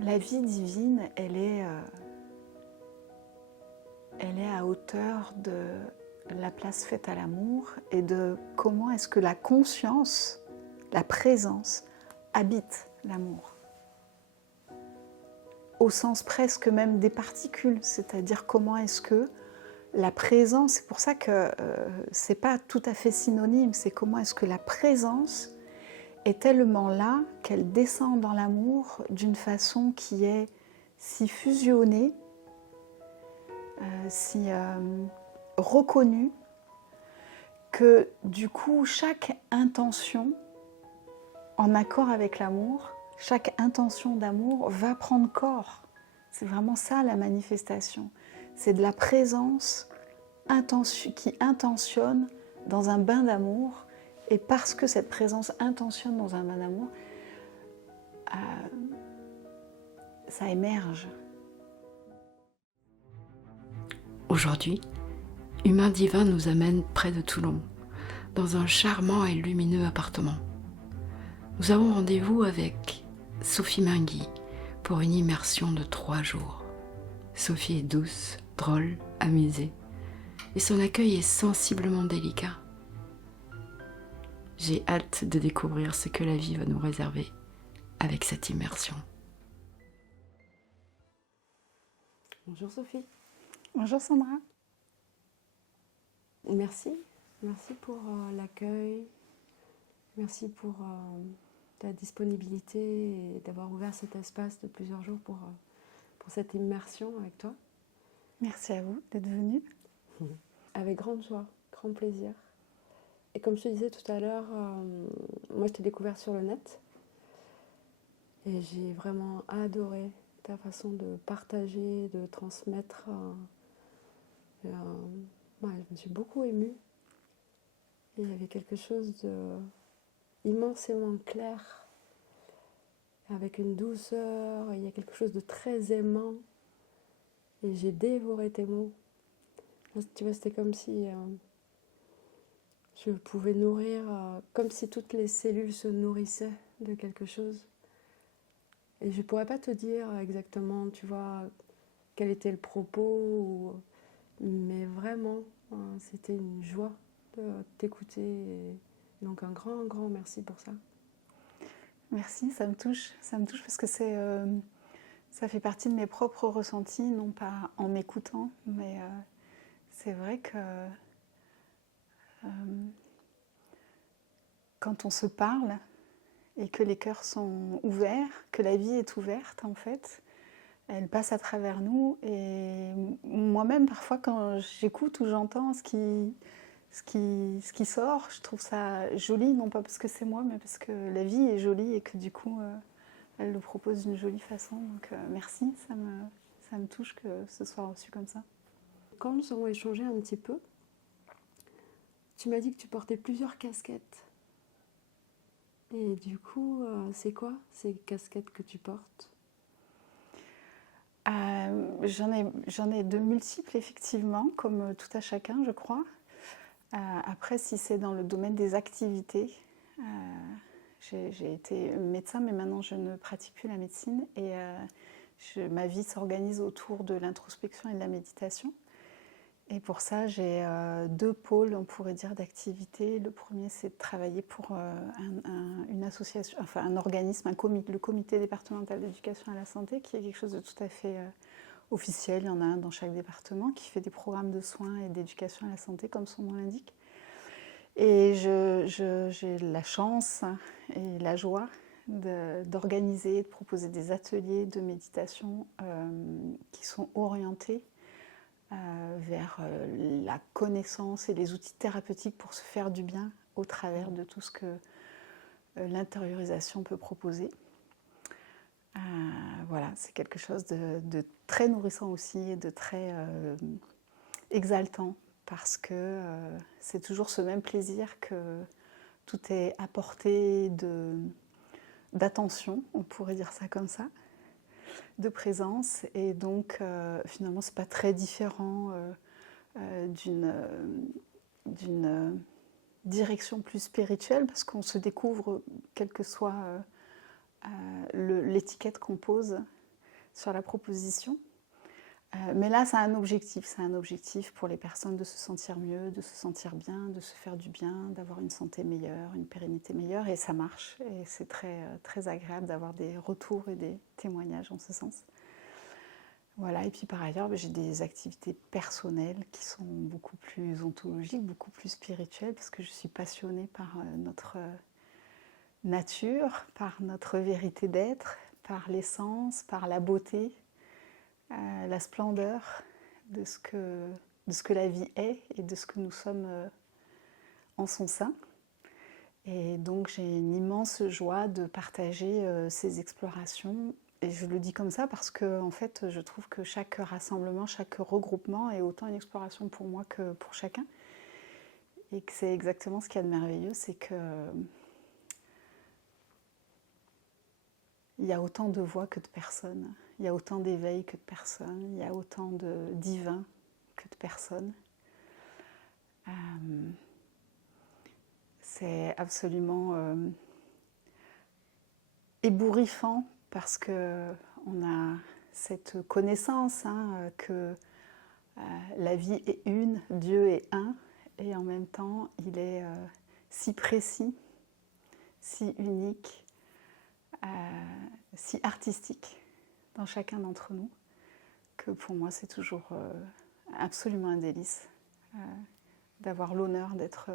La vie divine, elle est à hauteur de la place faite à l'amour et de comment est-ce que la conscience, la présence, habite l'amour. Au sens presque même des particules, c'est-à-dire comment est-ce que la présence, c'est pour ça que c'est pas tout à fait synonyme, c'est comment est-ce que la présence est tellement là qu'elle descend dans l'amour d'une façon qui est si fusionnée, si reconnue, que du coup chaque intention en accord avec l'amour, chaque intention d'amour va prendre corps. C'est vraiment ça la manifestation. C'est de la présence qui intentionne dans un bain d'amour. Et parce que cette présence intentionne dans un bain d'amour, ça émerge. Aujourd'hui, Humain Divin nous amène près de Toulon, dans un charmant et lumineux appartement. Nous avons rendez-vous avec Sophie Mingui pour une immersion de 3 jours. Sophie est douce, drôle, amusée, et son accueil est sensiblement délicat. J'ai hâte de découvrir ce que la vie va nous réserver avec cette immersion. Bonjour Sophie. Bonjour Sandra. Merci pour l'accueil, merci pour ta disponibilité et d'avoir ouvert cet espace de plusieurs jours pour cette immersion avec toi. Merci à vous d'être venue. Avec grande joie, grand plaisir. Et comme je te disais tout à l'heure, moi je t'ai découvert sur le net et j'ai vraiment adoré ta façon de partager, de transmettre. Je me suis beaucoup émue. Et il y avait quelque chose d'immensément clair, avec une douceur, il y a quelque chose de très aimant. Et j'ai dévoré tes mots. Tu vois, c'était comme si je pouvais nourrir, comme si toutes les cellules se nourrissaient de quelque chose. Et je ne pourrais pas te dire exactement, tu vois, quel était le propos, mais vraiment, c'était une joie de t'écouter. Et donc un grand, grand merci pour ça. Merci, ça me touche parce que ça fait partie de mes propres ressentis, non pas en m'écoutant, mais c'est vrai que quand on se parle et que les cœurs sont ouverts, que la vie est ouverte en fait, elle passe à travers nous. Et moi-même parfois quand j'écoute ou j'entends ce qui sort, je trouve ça joli, non pas parce que c'est moi, mais parce que la vie est jolie et que du coup elle le propose d'une jolie façon. Donc merci, ça me touche que ce soit reçu comme ça. Quand nous avons échangé un petit peu, tu m'as dit que tu portais plusieurs casquettes. Et du coup, c'est quoi ces casquettes que tu portes ? J'en ai de multiples effectivement, comme tout à chacun je crois. Après, si c'est dans le domaine des activités, j'ai été médecin, mais maintenant je ne pratique plus la médecine et ma vie s'organise autour de l'introspection et de la méditation. Et pour ça, j'ai 2 pôles, on pourrait dire, d'activités. Le premier, c'est de travailler pour une association, enfin un organisme, le comité départemental d'éducation à la santé, qui est quelque chose de tout à fait officiel. Il y en a un dans chaque département qui fait des programmes de soins et d'éducation à la santé, comme son nom l'indique. Et j'ai la chance et la joie d'organiser, de proposer des ateliers de méditation qui sont orientés vers la connaissance et les outils thérapeutiques pour se faire du bien au travers de tout ce que l'intériorisation peut proposer. Voilà, c'est quelque chose de très nourrissant aussi et de très exaltant parce que c'est toujours ce même plaisir que tout est apporté d'attention, on pourrait dire ça comme ça, de présence, et donc finalement c'est pas très différent d'une direction plus spirituelle parce qu'on se découvre, quelle que soit l'étiquette qu'on pose, sur la proposition. Mais là, c'est un objectif pour les personnes de se sentir mieux, de se sentir bien, de se faire du bien, d'avoir une santé meilleure, une pérennité meilleure, et ça marche. Et c'est très, très agréable d'avoir des retours et des témoignages en ce sens. Voilà, et puis par ailleurs, j'ai des activités personnelles qui sont beaucoup plus ontologiques, beaucoup plus spirituelles, parce que je suis passionnée par notre nature, par notre vérité d'être, par l'essence, par la beauté, la splendeur de ce que la vie est et de ce que nous sommes en son sein. Et donc j'ai une immense joie de partager ces explorations. Et je le dis comme ça parce que en fait, je trouve que chaque rassemblement, chaque regroupement est autant une exploration pour moi que pour chacun. Et que c'est exactement ce qu'il y a de merveilleux, c'est que il y a autant de voix que de personnes, il y a autant d'éveil que de personnes, il y a autant de divins que de personnes. C'est absolument ébouriffant parce qu'on a cette connaissance que la vie est une, Dieu est un, et en même temps il est si précis, si unique, si artistique dans chacun d'entre nous, que pour moi c'est toujours absolument un délice d'avoir l'honneur d'être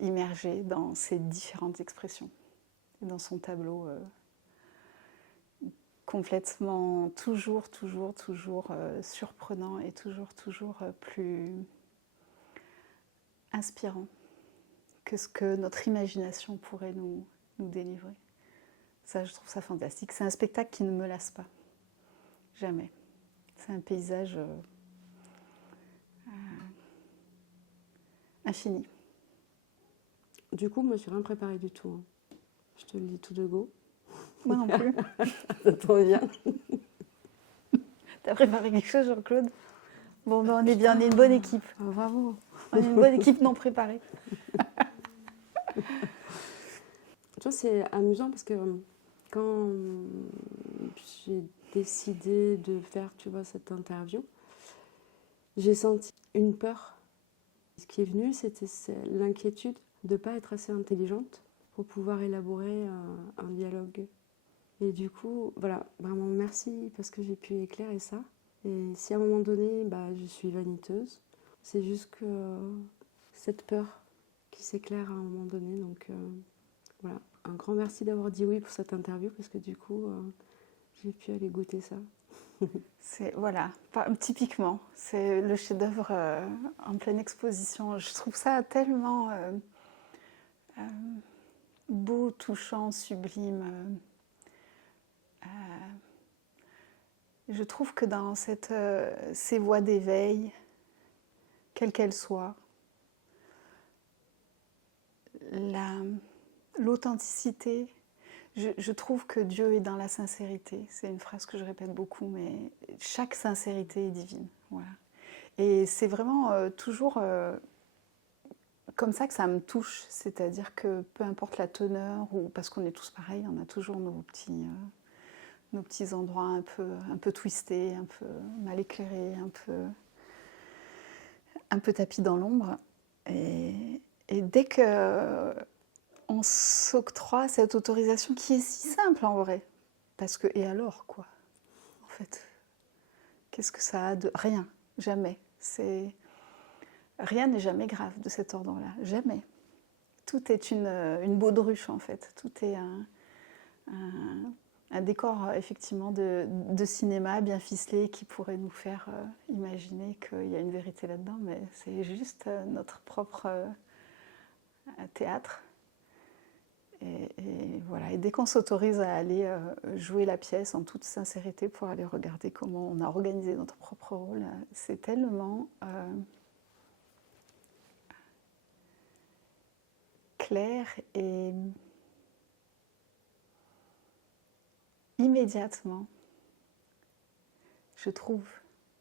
immergée dans ces différentes expressions, dans son tableau complètement toujours surprenant et toujours plus inspirant que ce que notre imagination pourrait nous délivrer. Ça, je trouve ça fantastique. C'est un spectacle qui ne me lasse pas. Jamais. C'est un paysage infini. Du coup, moi, je suis rien préparée du tout. Hein. Je te le dis tout de go. Moi non plus. Ça tombe bien. T'as préparé quelque chose, Jean-Claude? Bon, ben on est bien, on est une bonne équipe. Ah, bravo. On est une bonne équipe non préparée. Tu vois, c'est amusant parce que quand j'ai décidé de faire, tu vois, cette interview, j'ai senti une peur. Ce qui est venu, c'était l'inquiétude de ne pas être assez intelligente pour pouvoir élaborer un dialogue. Et du coup, voilà, vraiment merci parce que j'ai pu éclairer ça. Et si à un moment donné, je suis vaniteuse, c'est juste que cette peur qui s'éclaire à un moment donné. Donc voilà, un grand merci d'avoir dit oui pour cette interview parce que du coup, j'ai pu aller goûter ça. C'est, voilà, typiquement, c'est le chef-d'œuvre en pleine exposition. Je trouve ça tellement beau, touchant, sublime. Je trouve que dans ces voies d'éveil, quelles qu'elles soient, l'authenticité, je trouve que Dieu est dans la sincérité. C'est une phrase que je répète beaucoup, mais chaque sincérité est divine. Voilà. Et c'est vraiment toujours comme ça que ça me touche. C'est-à-dire que peu importe la teneur, ou parce qu'on est tous pareils, on a toujours nos petits endroits un peu twistés, un peu mal éclairés, un peu tapis dans l'ombre. Et dès que on s'octroie cette autorisation qui est si simple en vrai, parce que et alors quoi, en fait, qu'est-ce que ça a de rien, jamais. Rien n'est jamais grave de cet ordre-là, jamais. Tout est une baudruche en fait, tout est un décor effectivement de cinéma bien ficelé qui pourrait nous faire imaginer qu'il y a une vérité là-dedans, mais c'est juste notre propre théâtre. Et voilà. Et dès qu'on s'autorise à aller jouer la pièce en toute sincérité pour aller regarder comment on a organisé notre propre rôle, c'est tellement clair et immédiatement, je trouve,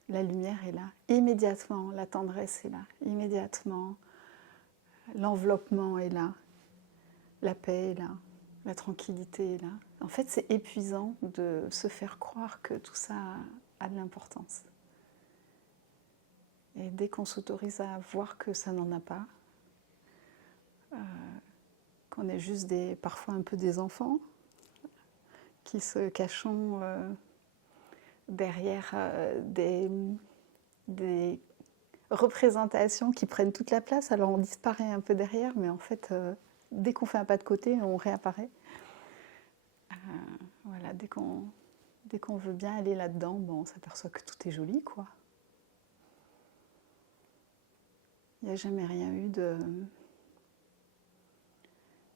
la lumière est là. Immédiatement, la tendresse est là. Immédiatement, l'enveloppement est là. La paix est là. La tranquillité est là. En fait, c'est épuisant de se faire croire que tout ça a de l'importance. Et dès qu'on s'autorise à voir que ça n'en a pas, qu'on est juste parfois un peu des enfants, qui se cachons derrière des représentations qui prennent toute la place, alors on disparaît un peu derrière, mais en fait, dès qu'on fait un pas de côté, on réapparaît. Voilà, dès qu'on veut bien aller là-dedans, bon, on s'aperçoit que tout est joli, quoi. Il n'y a jamais rien eu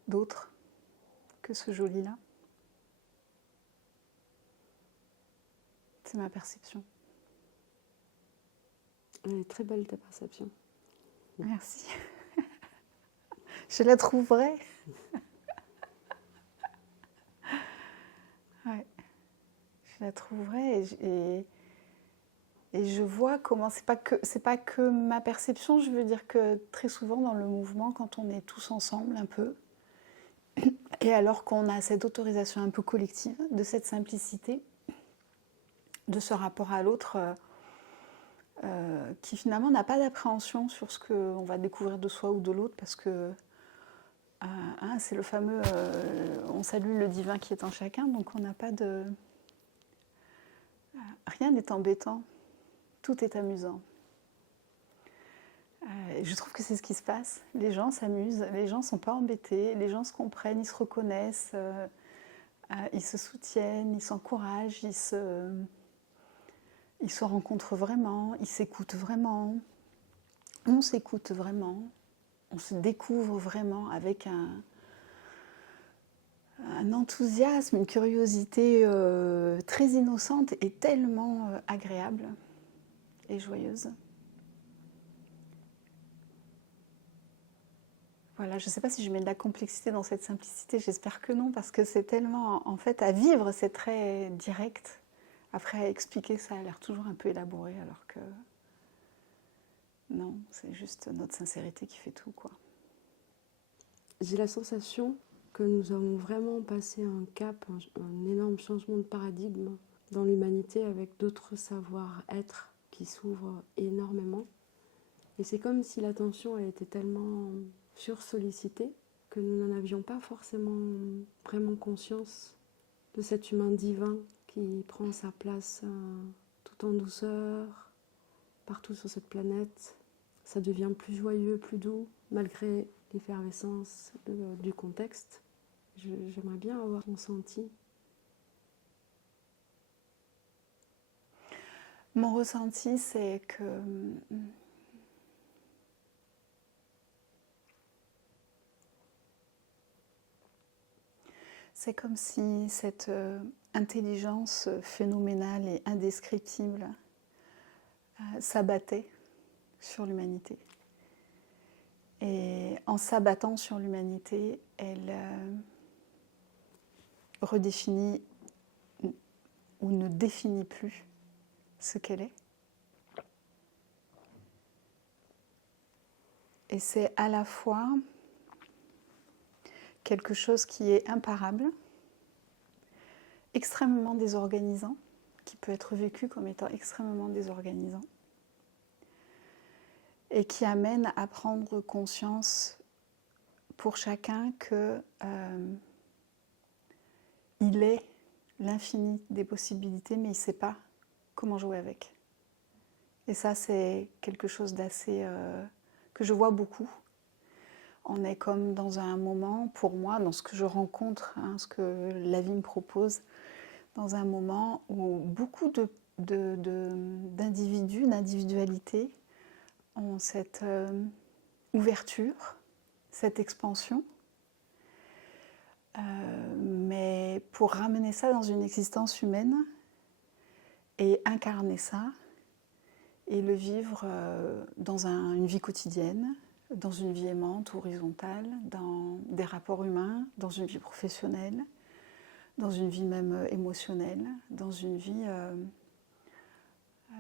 d'autre que ce joli-là. C'est ma perception. Elle est très belle ta perception. Merci. Je la trouve vraie. Ouais. Je la trouve vraie et je vois comment c'est pas que ma perception. Je veux dire que très souvent dans le mouvement, quand on est tous ensemble un peu, et alors qu'on a cette autorisation un peu collective de cette simplicité, de ce rapport à l'autre qui finalement n'a pas d'appréhension sur ce qu'on va découvrir de soi ou de l'autre, parce que c'est le fameux on salue le divin qui est en chacun, donc on n'a pas de... Rien n'est embêtant, tout est amusant. Je trouve que c'est ce qui se passe. Les gens s'amusent, les gens ne sont pas embêtés, les gens se comprennent, ils se reconnaissent, ils se soutiennent, ils s'encouragent, ils se rencontrent vraiment, ils s'écoutent vraiment, on s'écoute vraiment, on se découvre vraiment avec un enthousiasme, une curiosité très innocente et tellement agréable et joyeuse. Voilà, je ne sais pas si je mets de la complexité dans cette simplicité, j'espère que non, parce que c'est tellement, en fait, à vivre, c'est très direct. Après, à expliquer, ça a l'air toujours un peu élaboré, alors que non, c'est juste notre sincérité qui fait tout, quoi. J'ai la sensation que nous avons vraiment passé un cap, un énorme changement de paradigme dans l'humanité avec d'autres savoir-être qui s'ouvrent énormément. Et c'est comme si l'attention elle était tellement sursollicitée que nous n'en avions pas forcément vraiment conscience de cet humain divin qui prend sa place tout en douceur, partout sur cette planète. Ça devient plus joyeux, plus doux, malgré l'effervescence du contexte. J'aimerais bien avoir ton ressenti. Mon ressenti, c'est que c'est comme si cette intelligence phénoménale et indescriptible s'abattait sur l'humanité. Et en s'abattant sur l'humanité, elle redéfinit ou ne définit plus ce qu'elle est. Et c'est à la fois quelque chose qui est imparable, extrêmement désorganisant, qui peut être vécu comme étant extrêmement désorganisant, et qui amène à prendre conscience pour chacun que il est l'infini des possibilités, mais il ne sait pas comment jouer avec. Et ça, c'est quelque chose d'assez... que je vois beaucoup. On est comme dans un moment, pour moi, dans ce que je rencontre, ce que la vie me propose, dans un moment où beaucoup d'individus, d'individualités ont cette ouverture, cette expansion, mais pour ramener ça dans une existence humaine et incarner ça et le vivre dans une vie quotidienne, dans une vie aimante, horizontale, dans des rapports humains, dans une vie professionnelle, dans une vie même émotionnelle, dans une vie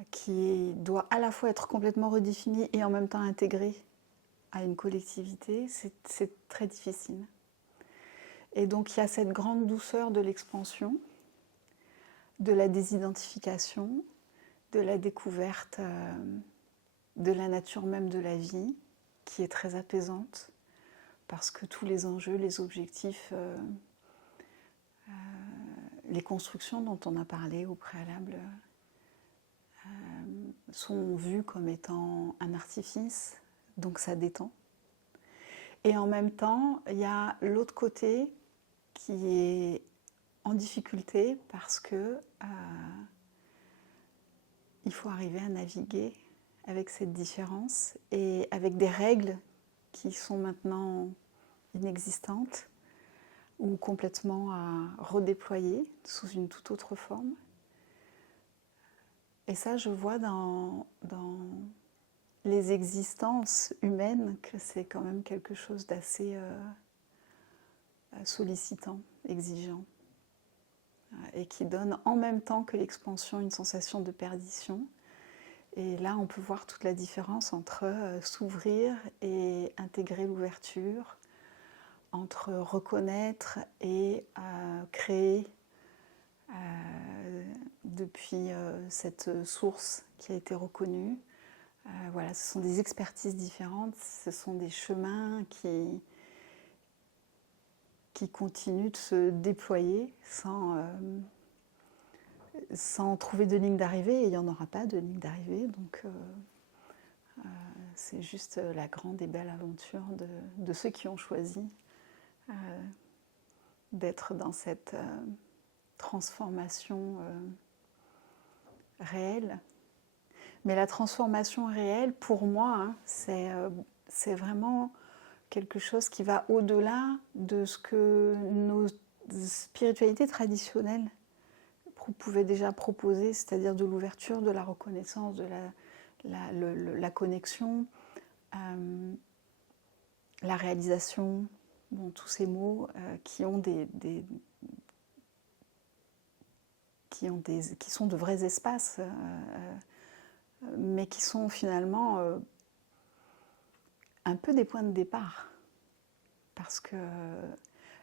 qui doit à la fois être complètement redéfinie et en même temps intégrée à une collectivité, c'est très difficile. Et donc il y a cette grande douceur de l'expansion, de la désidentification, de la découverte de la nature même de la vie, qui est très apaisante, parce que tous les enjeux, les objectifs, les constructions dont on a parlé au préalable sont vues comme étant un artifice, donc ça détend. Et en même temps, il y a l'autre côté qui est en difficulté parce que il faut arriver à naviguer avec cette différence et avec des règles qui sont maintenant inexistantes ou complètement à redéployer sous une toute autre forme. Et ça, je vois dans les existences humaines que c'est quand même quelque chose d'assez sollicitant, exigeant, et qui donne en même temps que l'expansion une sensation de perdition. Et là, on peut voir toute la différence entre s'ouvrir et intégrer l'ouverture, entre reconnaître et créer depuis cette source qui a été reconnue. Voilà, ce sont des expertises différentes, ce sont des chemins qui continuent de se déployer sans trouver de ligne d'arrivée, et il n'y en aura pas de ligne d'arrivée, donc c'est juste la grande et belle aventure de ceux qui ont choisi d'être dans cette transformation réelle. Mais la transformation réelle, pour moi, hein, c'est vraiment quelque chose qui va au-delà de ce que nos spiritualités traditionnelles pouvaient déjà proposer, c'est-à-dire de l'ouverture, de la reconnaissance, de la connexion, la réalisation, bon, tous ces mots qui sont de vrais espaces, mais qui sont finalement un peu des points de départ, parce que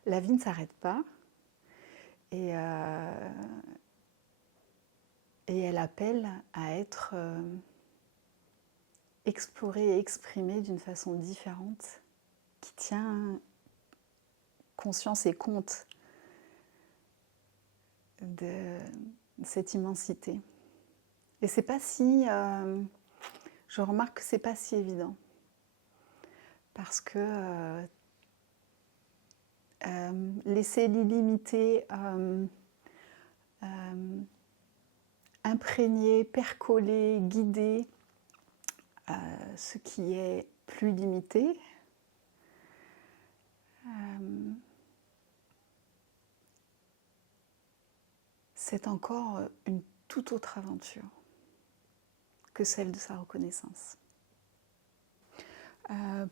la vie ne s'arrête pas, et elle appelle à être explorée et exprimée d'une façon différente, qui tient conscience et compte de cette immensité. Et c'est pas si... je remarque que c'est pas si évident. Parce que laisser l'illimité imprégner, percoler, guider ce qui est plus limité, c'est encore une toute autre aventure que celle de sa reconnaissance.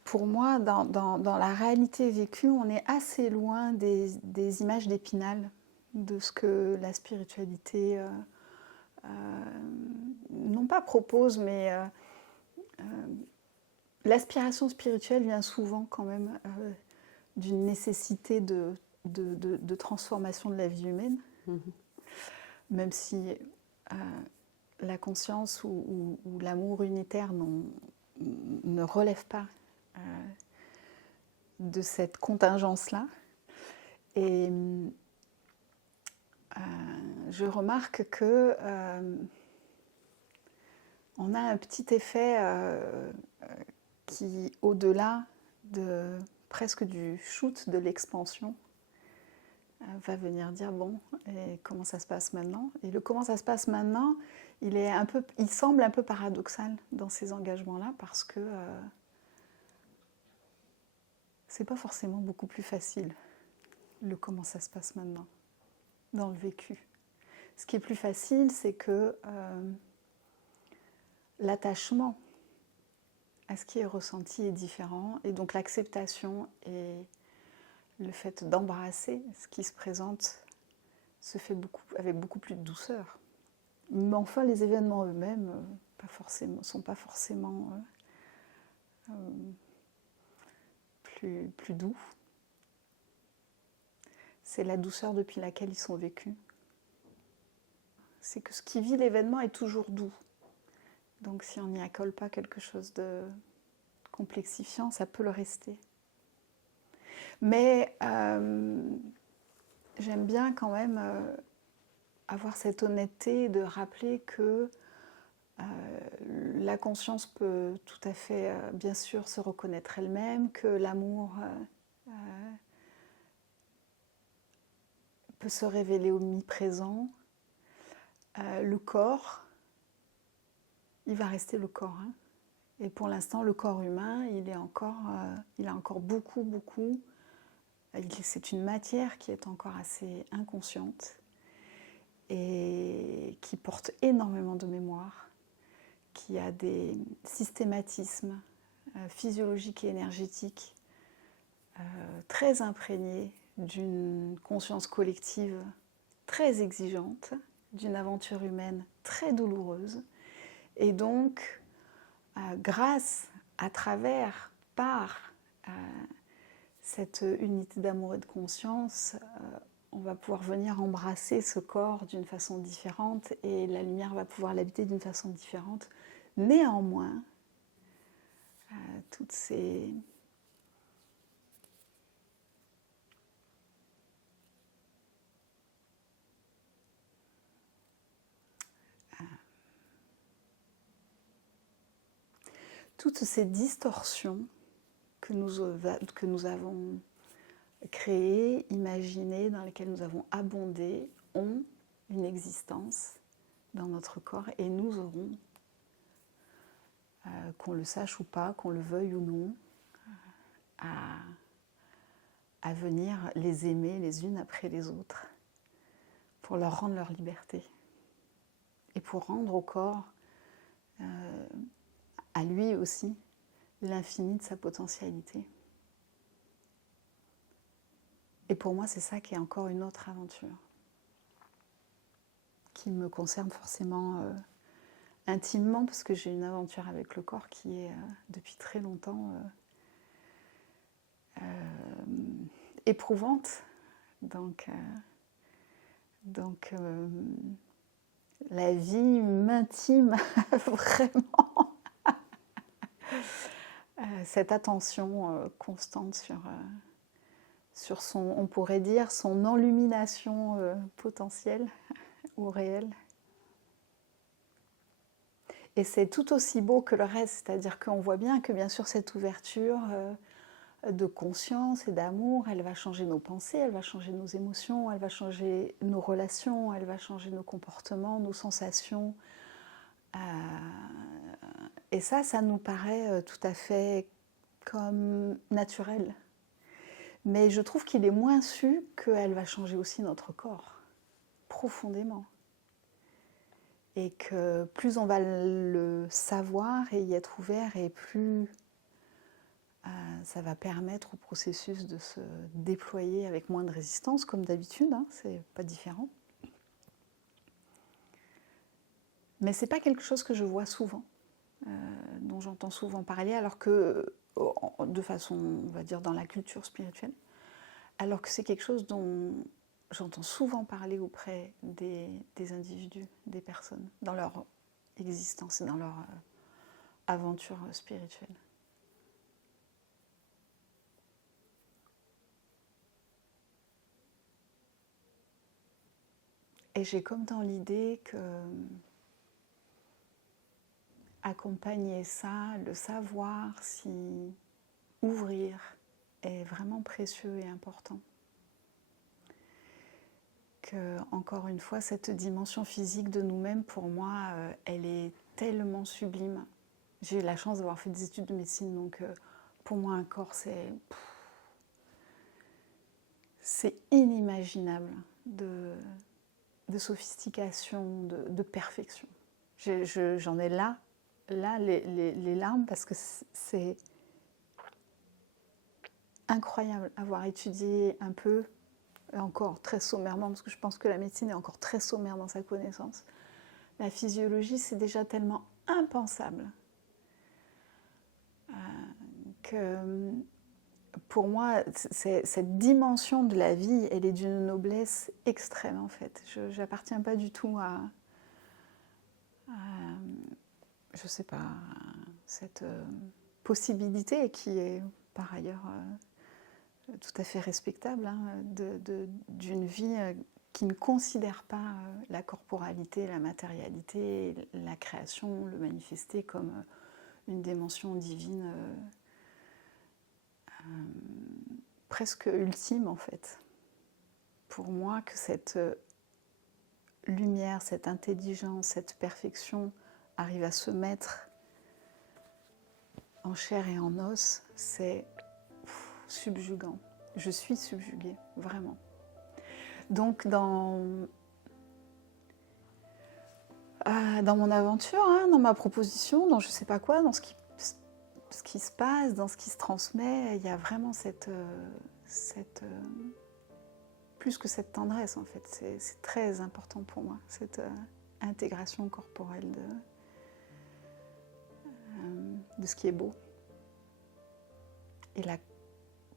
Pour moi, dans la réalité vécue, on est assez loin des images d'Épinal, de ce que la spiritualité, non pas propose, mais l'aspiration spirituelle vient souvent quand même d'une nécessité de transformation de la vie humaine, même si la conscience ou l'amour unitaire ne relève pas de cette contingence-là. Et je remarque que on a un petit effet qui, au-delà presque du shoot de l'expansion, va venir dire bon, et comment ça se passe maintenant? Et le comment ça se passe maintenant, il semble un peu paradoxal dans ces engagements-là, parce que c'est pas forcément beaucoup plus facile, le comment ça se passe maintenant, dans le vécu. Ce qui est plus facile, c'est que l'attachement à ce qui est ressenti est différent, et donc l'acceptation et le fait d'embrasser ce qui se présente se fait avec beaucoup plus de douceur. Mais enfin, les événements eux-mêmes sont pas forcément plus doux. c'est la douceur depuis laquelle ils sont vécus. C'est que ce qui vit l'événement est toujours doux. Donc si on n'y accole pas quelque chose de complexifiant, ça peut le rester. Mais j'aime bien quand même avoir cette honnêteté de rappeler que la conscience peut tout à fait, bien sûr, se reconnaître elle-même, que l'amour peut se révéler omniprésent. Le corps, il va rester le corps. Hein. Et pour l'instant, le corps humain, il a encore beaucoup. C'est une matière qui est encore assez inconsciente et qui porte énormément de mémoire, qui a des systématismes physiologiques et énergétiques très imprégnés d'une conscience collective très exigeante, d'une aventure humaine très douloureuse. Et donc, grâce, à travers, par cette unité d'amour et de conscience, on va pouvoir venir embrasser ce corps d'une façon différente et la lumière va pouvoir l'habiter d'une façon différente. Néanmoins, toutes ces distorsions que nous avons créées, imaginées, dans lesquelles nous avons abondé, ont une existence dans notre corps et nous aurons, qu'on le sache ou pas, qu'on le veuille ou non, à venir les aimer les unes après les autres pour leur rendre leur liberté et pour rendre au corps, à lui aussi, l'infini de sa potentialité. Et pour moi, c'est ça qui est encore une autre aventure, qui me concerne forcément intimement, parce que j'ai une aventure avec le corps qui est depuis très longtemps éprouvante. Donc la vie m'intime vraiment cette attention constante sur son, on pourrait dire, son enlumination potentielle ou réelle. Et c'est tout aussi beau que le reste, c'est-à-dire qu'on voit bien que bien sûr cette ouverture de conscience et d'amour, elle va changer nos pensées, elle va changer nos émotions, elle va changer nos relations, elle va changer nos comportements, nos sensations. Et ça nous paraît tout à fait comme naturel. Mais je trouve qu'il est moins su qu'elle va changer aussi notre corps, profondément. Et que plus on va le savoir et y être ouvert, et plus ça va permettre au processus de se déployer avec moins de résistance, comme d'habitude, hein, c'est pas différent. Mais c'est pas quelque chose que je vois souvent, dont j'entends souvent parler, alors que, de façon, on va dire, dans la culture spirituelle, alors que c'est quelque chose dont j'entends souvent parler auprès des individus, des personnes, dans leur existence et dans leur aventure spirituelle. Et j'ai comme dans l'idée que accompagner ça, le savoir, s'y ouvrir, est vraiment précieux et important. Que, encore une fois, cette dimension physique de nous-mêmes, pour moi, elle est tellement sublime. J'ai eu la chance d'avoir fait des études de médecine, donc pour moi, un corps, c'est inimaginable de sophistication, de perfection. J'en ai là les larmes, parce que c'est incroyable avoir étudié un peu, encore très sommairement, parce que je pense que la médecine est encore très sommaire dans sa connaissance. La physiologie, c'est déjà tellement impensable que pour moi, cette dimension de la vie, elle est d'une noblesse extrême en fait. Je n'appartiens pas du tout à, je sais pas, cette possibilité qui est par ailleurs tout à fait respectable, hein, d'une vie qui ne considère pas la corporalité, la matérialité, la création, le manifester comme une dimension divine presque ultime en fait. Pour moi, que cette lumière, cette intelligence, cette perfection arrive à se mettre en chair et en os, c'est subjugant. Je suis subjuguée, vraiment. Donc dans mon aventure, hein, dans ma proposition, dans je sais pas quoi, dans ce qui se passe, dans ce qui se transmet, il y a vraiment plus que cette tendresse en fait, c'est très important pour moi, cette intégration corporelle de ce qui est beau. Et la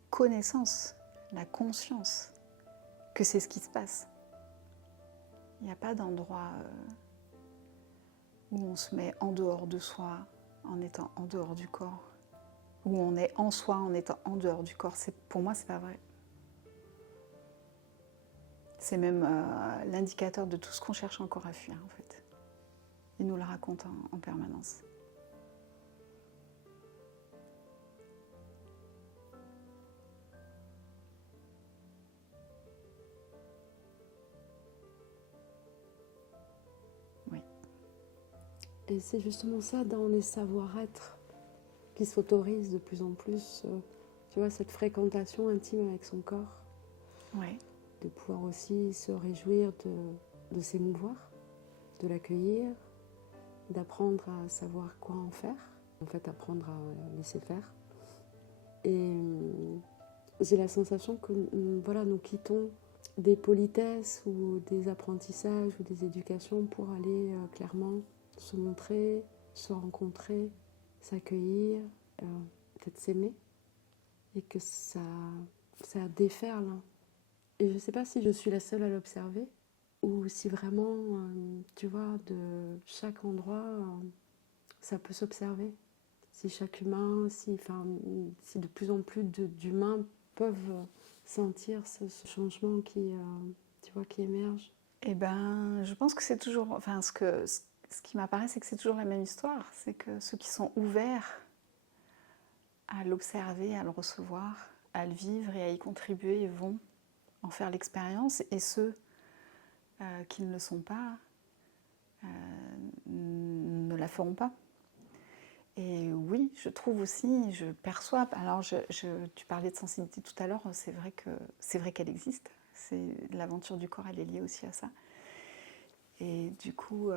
connaissance, la conscience que c'est ce qui se passe. Il n'y a pas d'endroit où on se met en dehors de soi en étant en dehors du corps, où on est en soi en étant en dehors du corps. Pour moi, c'est pas vrai. C'est même l'indicateur de tout ce qu'on cherche encore à fuir, en fait. Il nous le raconte en permanence. Oui. Et c'est justement ça dans les savoir-être qui s'autorisent de plus en plus, tu vois, cette fréquentation intime avec son corps. Oui. De pouvoir aussi se réjouir de s'émouvoir, de l'accueillir, d'apprendre à savoir quoi en faire, en fait apprendre à laisser faire. Et j'ai la sensation que voilà, nous quittons des politesses ou des apprentissages ou des éducations pour aller clairement se montrer, se rencontrer, s'accueillir, peut-être s'aimer, et que ça déferle. Et je ne sais pas si je suis la seule à l'observer ou si vraiment, tu vois, de chaque endroit, ça peut s'observer. Si chaque humain, si de plus en plus d'humains peuvent sentir ce changement qui émerge. Eh ben, je pense que c'est toujours... Enfin, ce qui m'apparaît, c'est que c'est toujours la même histoire. C'est que ceux qui sont ouverts à l'observer, à le recevoir, à le vivre et à y contribuer vont en faire l'expérience, et ceux qui ne le sont pas ne la feront pas. Et oui, je trouve aussi, je perçois, alors tu parlais de sensibilité tout à l'heure, c'est vrai qu'elle existe, l'aventure du corps, elle est liée aussi à ça. Et du coup,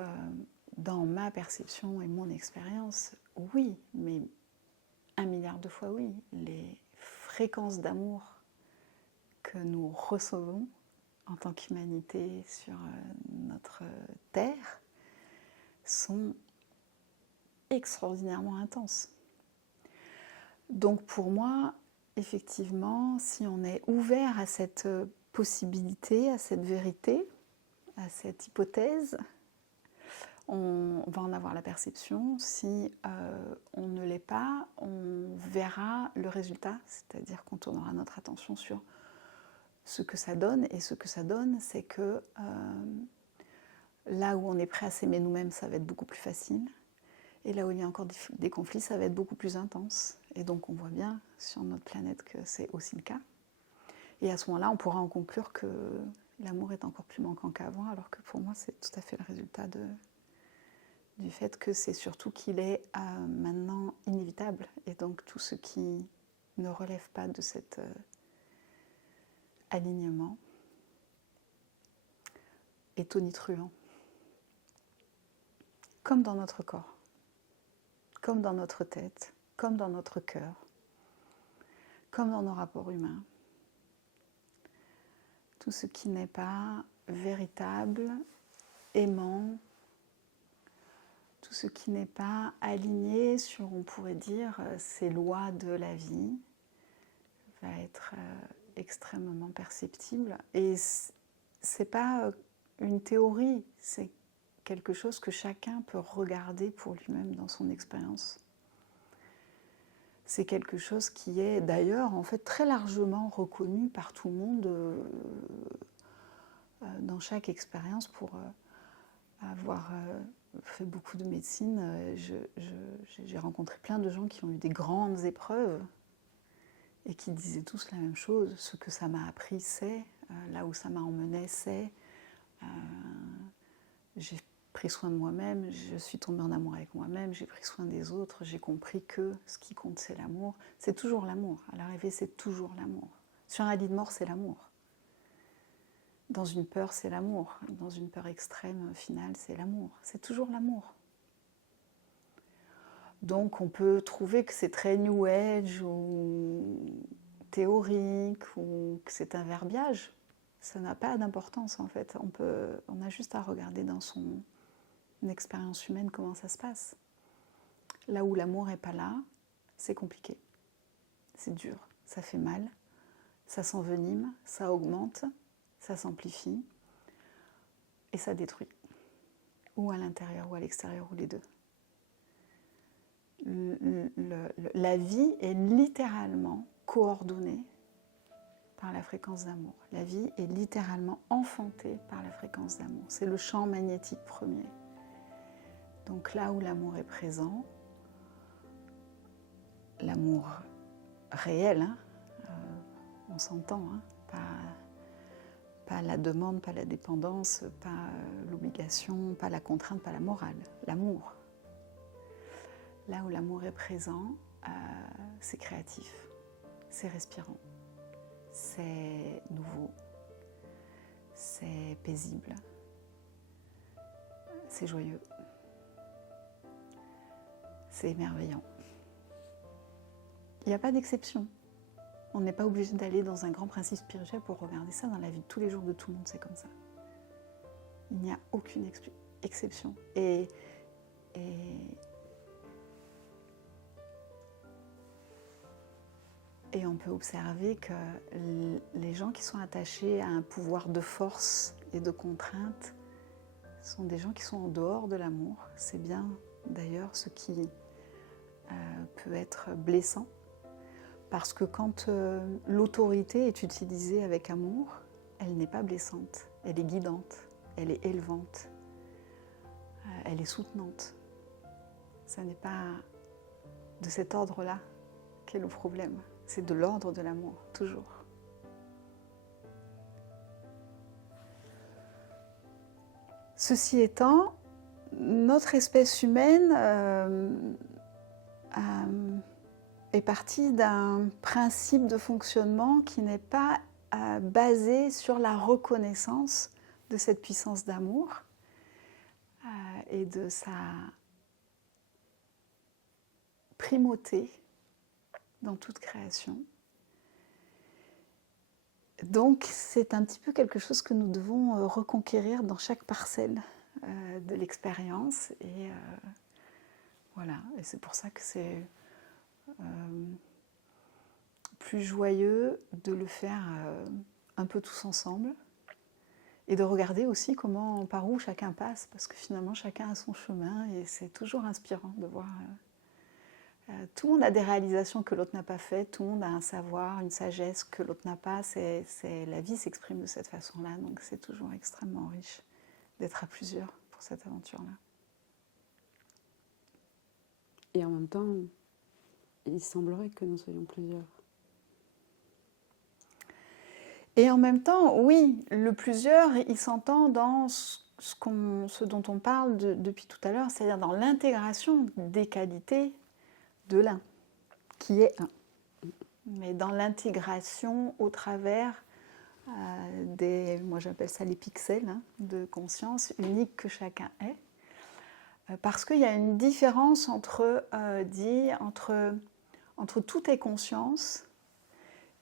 dans ma perception et mon expérience, oui, mais 1 milliard de fois oui, les fréquences d'amour que nous recevons en tant qu'humanité sur notre terre sont extraordinairement intenses. Donc pour moi, effectivement, si on est ouvert à cette possibilité, à cette vérité, à cette hypothèse, on va en avoir la perception. Si on ne l'est pas, on verra le résultat, c'est-à-dire qu'on tournera notre attention sur ce que ça donne. Et ce que ça donne, c'est que là où on est prêt à s'aimer nous-mêmes, ça va être beaucoup plus facile. Et là où il y a encore des conflits, ça va être beaucoup plus intense. Et donc on voit bien sur notre planète que c'est aussi le cas. Et à ce moment-là, on pourra en conclure que l'amour est encore plus manquant qu'avant, alors que pour moi, c'est tout à fait le résultat du fait que c'est surtout qu'il est maintenant inévitable. Et donc tout ce qui ne relève pas de cet alignement est tonitruant. Comme dans notre corps, comme dans notre tête, comme dans notre cœur, comme dans nos rapports humains. Tout ce qui n'est pas véritable, aimant, tout ce qui n'est pas aligné sur, on pourrait dire, ces lois de la vie, va être extrêmement perceptible. Et c'est pas une théorie, c'est quelque chose que chacun peut regarder pour lui-même dans son expérience. C'est quelque chose qui est d'ailleurs en fait très largement reconnu par tout le monde dans chaque expérience. Pour avoir fait beaucoup de médecine, j'ai rencontré plein de gens qui ont eu des grandes épreuves et qui disaient tous la même chose. Ce que ça m'a appris, c'est, là où ça m'a emmené, c'est, j'ai pris soin de moi-même, je suis tombée en amour avec moi-même, j'ai pris soin des autres, j'ai compris que ce qui compte, c'est l'amour. C'est toujours l'amour. À l'arrivée, c'est toujours l'amour. Sur un lit de mort, c'est l'amour. Dans une peur, c'est l'amour. Dans une peur extrême, finale, c'est l'amour. C'est toujours l'amour. Donc on peut trouver que c'est très New Age ou théorique ou que c'est un verbiage. Ça n'a pas d'importance en fait. On a juste à regarder dans son expérience humaine comment ça se passe. Là où l'amour n'est pas là, c'est compliqué. C'est dur, ça fait mal, ça s'envenime, ça augmente, ça s'amplifie et ça détruit. Ou à l'intérieur ou à l'extérieur ou les deux. La vie est littéralement coordonnée par la fréquence d'amour. La vie est littéralement enfantée par la fréquence d'amour. C'est le champ magnétique premier. Donc là où l'amour est présent, l'amour réel, hein, on s'entend, hein, pas la demande, pas la dépendance, pas l'obligation, pas la contrainte, pas la morale, l'amour. Là où l'amour est présent, c'est créatif, c'est respirant, c'est nouveau, c'est paisible, c'est joyeux, c'est émerveillant. Il n'y a pas d'exception. On n'est pas obligé d'aller dans un grand principe spirituel pour regarder ça. Dans la vie de tous les jours de tout le monde, c'est comme ça. Il n'y a aucune exception. Et on peut observer que les gens qui sont attachés à un pouvoir de force et de contrainte sont des gens qui sont en dehors de l'amour. C'est bien d'ailleurs ce qui peut être blessant. Parce que quand l'autorité est utilisée avec amour, elle n'est pas blessante, elle est guidante, elle est élevante, elle est soutenante. Ça n'est pas de cet ordre-là qu'est le problème. C'est de l'ordre de l'amour, toujours. Ceci étant, notre espèce humaine est partie d'un principe de fonctionnement qui n'est pas basé sur la reconnaissance de cette puissance d'amour et de sa primauté dans toute création. Donc c'est un petit peu quelque chose que nous devons reconquérir dans chaque parcelle de l'expérience. Et voilà, et c'est pour ça que c'est plus joyeux de le faire un peu tous ensemble et de regarder aussi comment, par où chacun passe, parce que finalement chacun a son chemin et c'est toujours inspirant de voir. Tout le monde a des réalisations que l'autre n'a pas faites, tout le monde a un savoir, une sagesse que l'autre n'a pas. La vie s'exprime de cette façon-là, donc c'est toujours extrêmement riche d'être à plusieurs pour cette aventure-là. Et en même temps, il semblerait que nous soyons plusieurs. Et en même temps, oui, le plusieurs, il s'entend dans ce dont on parle depuis tout à l'heure, c'est-à-dire dans l'intégration des qualités de l'un, qui est un. Mais dans l'intégration au travers moi j'appelle ça les pixels de conscience uniques que chacun est. Parce qu'il y a une différence entre tout est conscience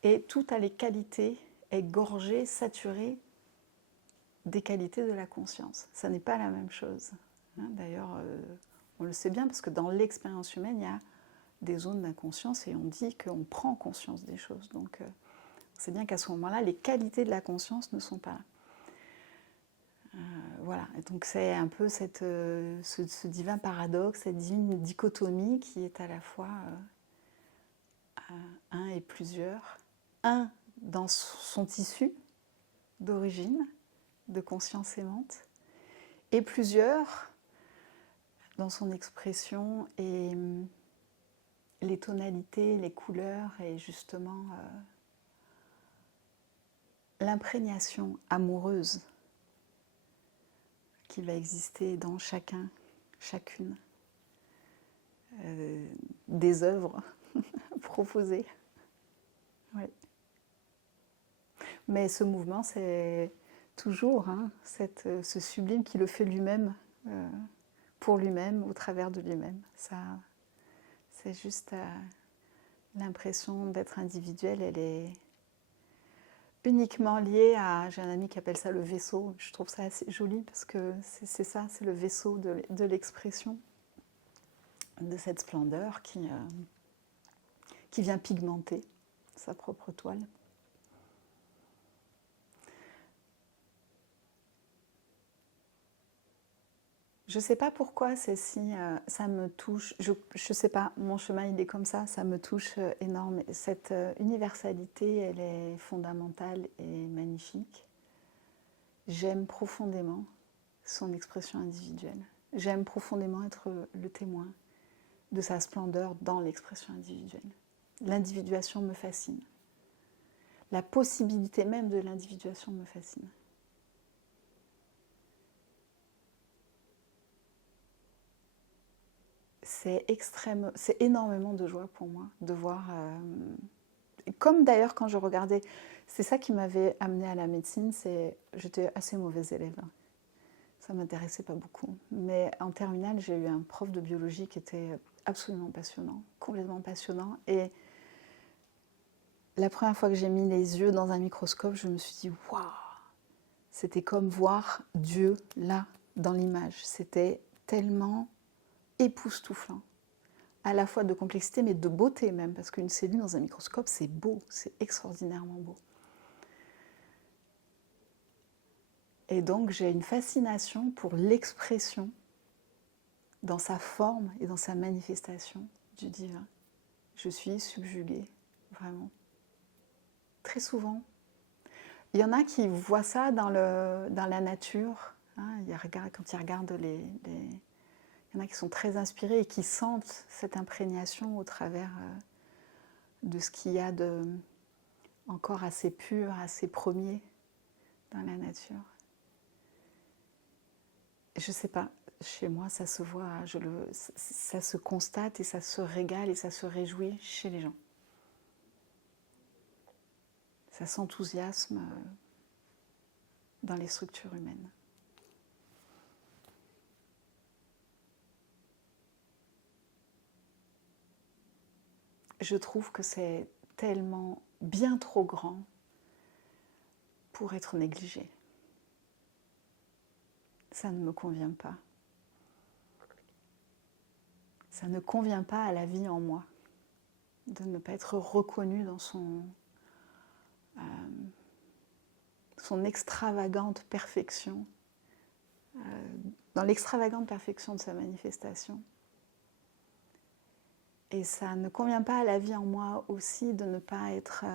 et tout a les qualités, est gorgé, saturé des qualités de la conscience. Ça n'est pas la même chose. D'ailleurs, on le sait bien parce que dans l'expérience humaine, il y a des zones d'inconscience et on dit qu'on prend conscience des choses. Donc c'est bien qu'à ce moment-là, les qualités de la conscience ne sont pas là. Voilà, et donc c'est un peu ce divin paradoxe, cette divine dichotomie qui est à la fois un et plusieurs. Un dans son tissu d'origine, de conscience aimante, et plusieurs dans son expression et les tonalités, les couleurs et justement l'imprégnation amoureuse qui va exister dans chacun, chacune des œuvres proposées. Oui. Mais ce mouvement, c'est toujours ce sublime qui le fait lui-même, pour lui-même, au travers de lui-même. Ça, c'est juste l'impression d'être individuel, elle est uniquement liée à, j'ai un ami qui appelle ça le vaisseau, je trouve ça assez joli parce que c'est ça, c'est le vaisseau de l'expression, de cette splendeur qui vient pigmenter sa propre toile. Je ne sais pas pourquoi Cécile, ça me touche. Je ne sais pas, mon chemin il est comme ça me touche énorme. Cette universalité, elle est fondamentale et magnifique. J'aime profondément son expression individuelle. J'aime profondément être le témoin de sa splendeur dans l'expression individuelle. L'individuation me fascine. La possibilité même de l'individuation me fascine. C'est énormément de joie pour moi de voir, comme d'ailleurs quand je regardais, c'est ça qui m'avait amenée à la médecine, j'étais assez mauvaise élève, ça m'intéressait pas beaucoup, mais en terminale j'ai eu un prof de biologie qui était absolument passionnant, complètement passionnant, et la première fois que j'ai mis les yeux dans un microscope, je me suis dit waouh, c'était comme voir Dieu là dans l'image, c'était tellement époustouflant, à la fois de complexité mais de beauté même, parce qu'une cellule dans un microscope c'est beau, c'est extraordinairement beau. Et donc j'ai une fascination pour l'expression dans sa forme et dans sa manifestation du divin. Je suis subjuguée, vraiment. Très souvent. Il y en a qui voient ça dans la nature, hein, quand ils regardent il y en a qui sont très inspirés et qui sentent cette imprégnation au travers de ce qu'il y a de encore assez pur, assez premier dans la nature. Je ne sais pas, chez moi ça se voit, ça se constate et ça se régale et ça se réjouit chez les gens. Ça s'enthousiasme dans les structures humaines. Je trouve que c'est tellement bien trop grand pour être négligé. Ça ne me convient pas. Ça ne convient pas à la vie en moi, de ne pas être reconnu dans son extravagante perfection, dans l'extravagante perfection de sa manifestation. Et ça ne convient pas à la vie en moi aussi de ne pas être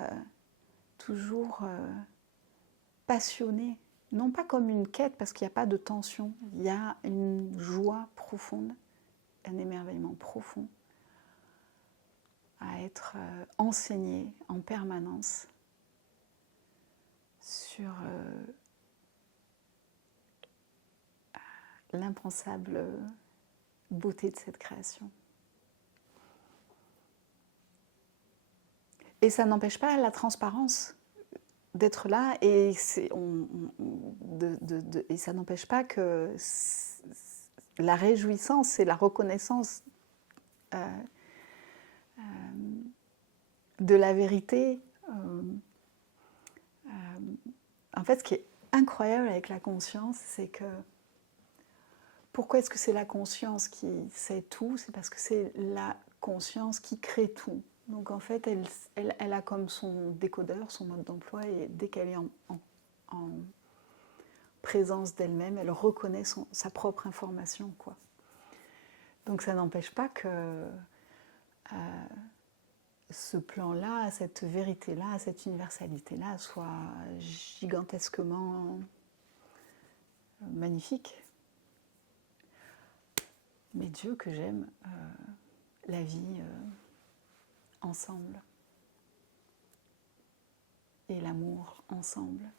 toujours passionné, non pas comme une quête parce qu'il n'y a pas de tension, il y a une joie profonde, un émerveillement profond à être enseigné en permanence sur l'impensable beauté de cette création. Et ça n'empêche pas la transparence d'être là, et ça n'empêche pas que la réjouissance et la reconnaissance de la vérité. En fait, ce qui est incroyable avec la conscience, c'est que pourquoi est-ce que c'est la conscience qui sait tout? C'est parce que c'est la conscience qui crée tout. Donc en fait, elle a comme son décodeur, son mode d'emploi, et dès qu'elle est en présence d'elle-même, elle reconnaît sa propre information, quoi. Donc ça n'empêche pas que ce plan-là, cette vérité-là, cette universalité-là soit gigantesquement magnifique. Mais Dieu que j'aime la vie ensemble et l'amour ensemble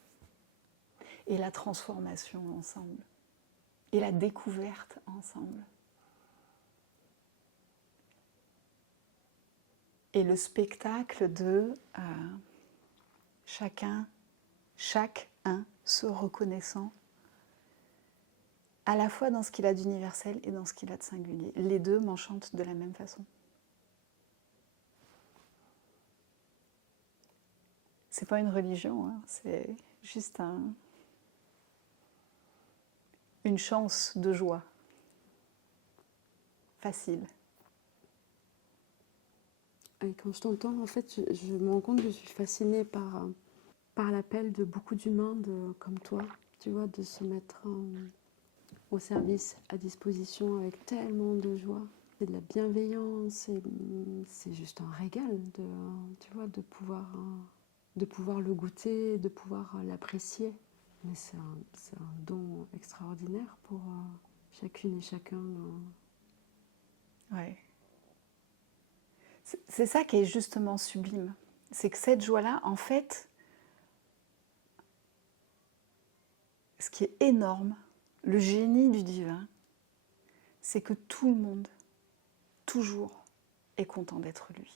et la transformation ensemble et la découverte ensemble et le spectacle de chacun se reconnaissant à la fois dans ce qu'il a d'universel et dans ce qu'il a de singulier. Les deux m'enchantent de la même façon. C'est pas une religion, hein, c'est juste une chance de joie. Facile. Et quand je t'entends, en fait, je me rends compte que je suis fascinée par l'appel de beaucoup d'humains comme toi, tu vois, de se mettre au service, à disposition avec tellement de joie. C'est de la bienveillance, c'est juste un régal tu vois, de pouvoir le goûter, de pouvoir l'apprécier. Mais c'est un don extraordinaire pour chacune et chacun. Ouais. C'est ça qui est justement sublime. C'est que cette joie-là, en fait, ce qui est énorme, le génie du divin, c'est que tout le monde, toujours, est content d'être lui.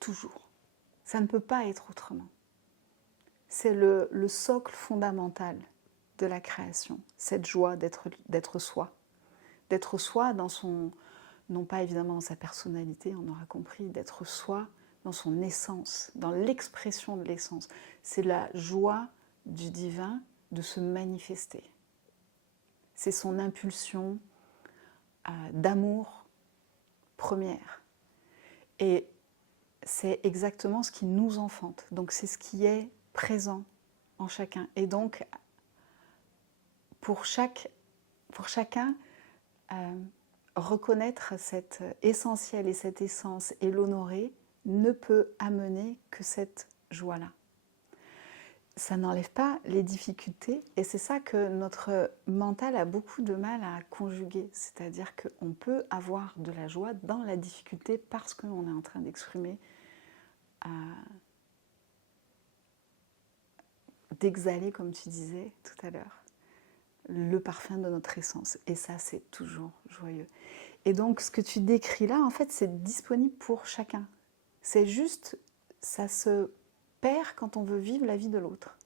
Toujours. Ça ne peut pas être autrement. C'est le socle fondamental de la création, cette joie d'être soi. D'être soi dans son, non pas évidemment dans sa personnalité, on aura compris, d'être soi dans son essence, dans l'expression de l'essence. C'est la joie du divin de se manifester. C'est son impulsion d'amour première. Et c'est exactement ce qui nous enfante. Donc c'est ce qui est présent en chacun. Et donc, pour chacun, reconnaître cet essentiel et cette essence et l'honorer ne peut amener que cette joie-là. Ça n'enlève pas les difficultés et c'est ça que notre mental a beaucoup de mal à conjuguer. C'est-à-dire qu'on peut avoir de la joie dans la difficulté parce qu'on est en train d'exprimer, d'exhaler, comme tu disais tout à l'heure, le parfum de notre essence. Et ça, c'est toujours joyeux. Et donc, ce que tu décris là, en fait, c'est disponible pour chacun. C'est juste, ça se perd quand on veut vivre la vie de l'autre.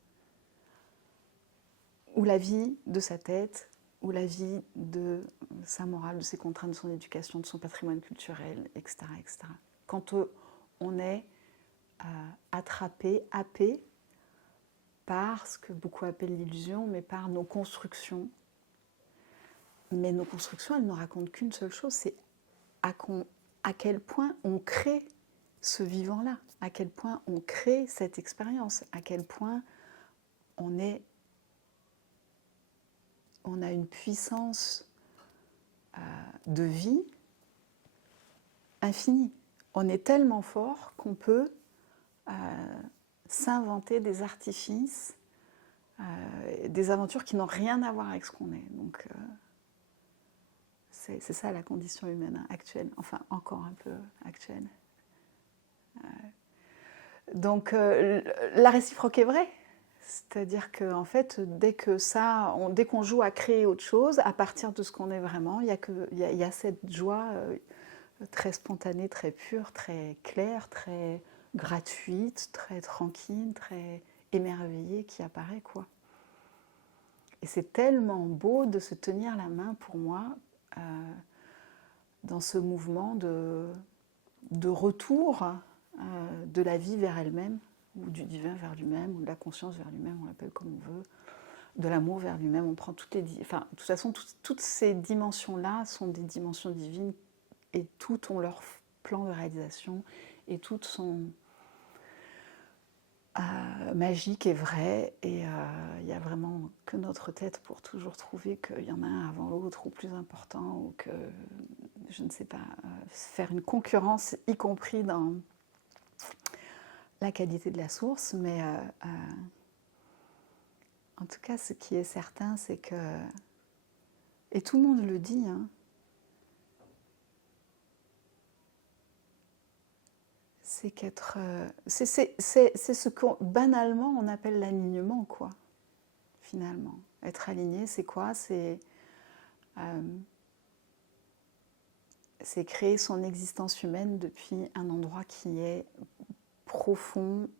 Ou la vie de sa tête, ou la vie de sa morale, de ses contraintes, de son éducation, de son patrimoine culturel, etc. etc. Quand on est attrapé, happé par ce que beaucoup appellent l'illusion, mais par nos constructions. Mais nos constructions, elles ne racontent qu'une seule chose, c'est à quel point on crée ce vivant-là, à quel point on crée cette expérience, à quel point on a une puissance de vie infinie. On est tellement fort qu'on peut s'inventer des artifices, des aventures qui n'ont rien à voir avec ce qu'on est. Donc, c'est ça la condition humaine actuelle, enfin encore un peu actuelle. Donc la réciproque est vraie, c'est-à-dire qu'en fait, dès qu'on joue à créer autre chose, à partir de ce qu'on est vraiment, il y a cette joie très spontanée, très pure, très claire, très gratuite, très tranquille, très émerveillée qui apparaît, quoi. Et c'est tellement beau de se tenir la main pour moi dans ce mouvement de retour de la vie vers elle-même, ou du divin vers lui-même, ou de la conscience vers lui-même, on l'appelle comme on veut, de l'amour vers lui-même. On prend toutes les... Enfin, de toute façon, toutes ces dimensions-là sont des dimensions divines et toutes ont leur plan de réalisation et toutes sont magiques et vraies, et il n'y a vraiment que notre tête pour toujours trouver qu'il y en a un avant l'autre ou plus important, ou que, je ne sais pas, faire une concurrence, y compris dans la qualité de la source, mais en tout cas, ce qui est certain, c'est que, et tout le monde le dit, hein, c'est qu'être, c'est ce qu'on banalement on appelle l'alignement, quoi. Finalement, être aligné, c'est quoi? C'est créer son existence humaine depuis un endroit qui est profond,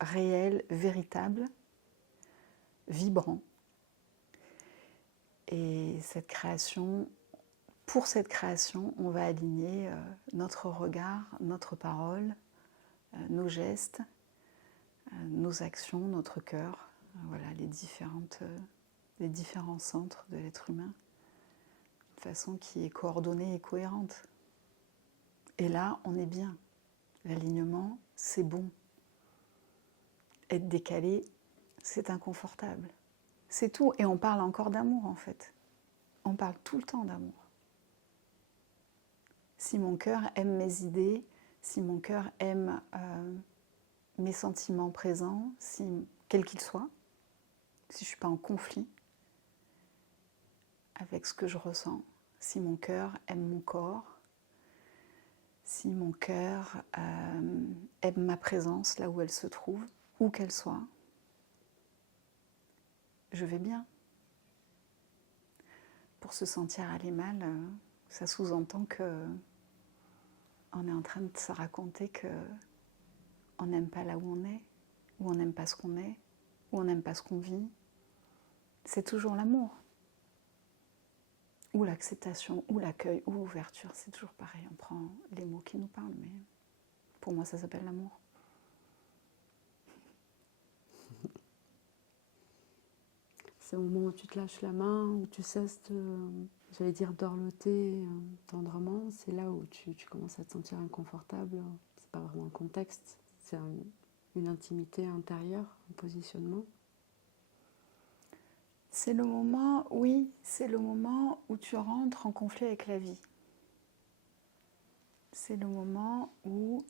réel, véritable, vibrant. Et cette création, pour cette création, on va aligner notre regard, notre parole, nos gestes, nos actions, notre cœur, voilà, les différents centres de l'être humain, de façon qui est coordonnée et cohérente. Et là, on est bien. L'alignement, c'est bon. Être décalé, c'est inconfortable. C'est tout. Et on parle encore d'amour, en fait. On parle tout le temps d'amour. Si mon cœur aime mes idées, si mon cœur aime mes sentiments présents, quels qu'ils soient, si je ne suis pas en conflit avec ce que je ressens, si mon cœur aime mon corps, si mon cœur aime ma présence là où elle se trouve, où qu'elle soit, je vais bien. Pour se sentir aller mal, ça sous-entend que on est en train de se raconter que on n'aime pas là où on est, ou on n'aime pas ce qu'on est, ou on n'aime pas ce qu'on vit. C'est toujours l'amour, ou l'acceptation, ou l'accueil, ou l'ouverture. C'est toujours pareil, on prend les mots qui nous parlent, mais pour moi ça s'appelle l'amour. C'est au moment où tu te lâches la main, où tu cesses de, j'allais dire, dorloter tendrement, c'est là où tu commences à te sentir inconfortable. C'est pas vraiment un contexte, c'est une intimité intérieure, un positionnement. C'est le moment, oui, c'est le moment où tu rentres en conflit avec la vie. C'est le moment où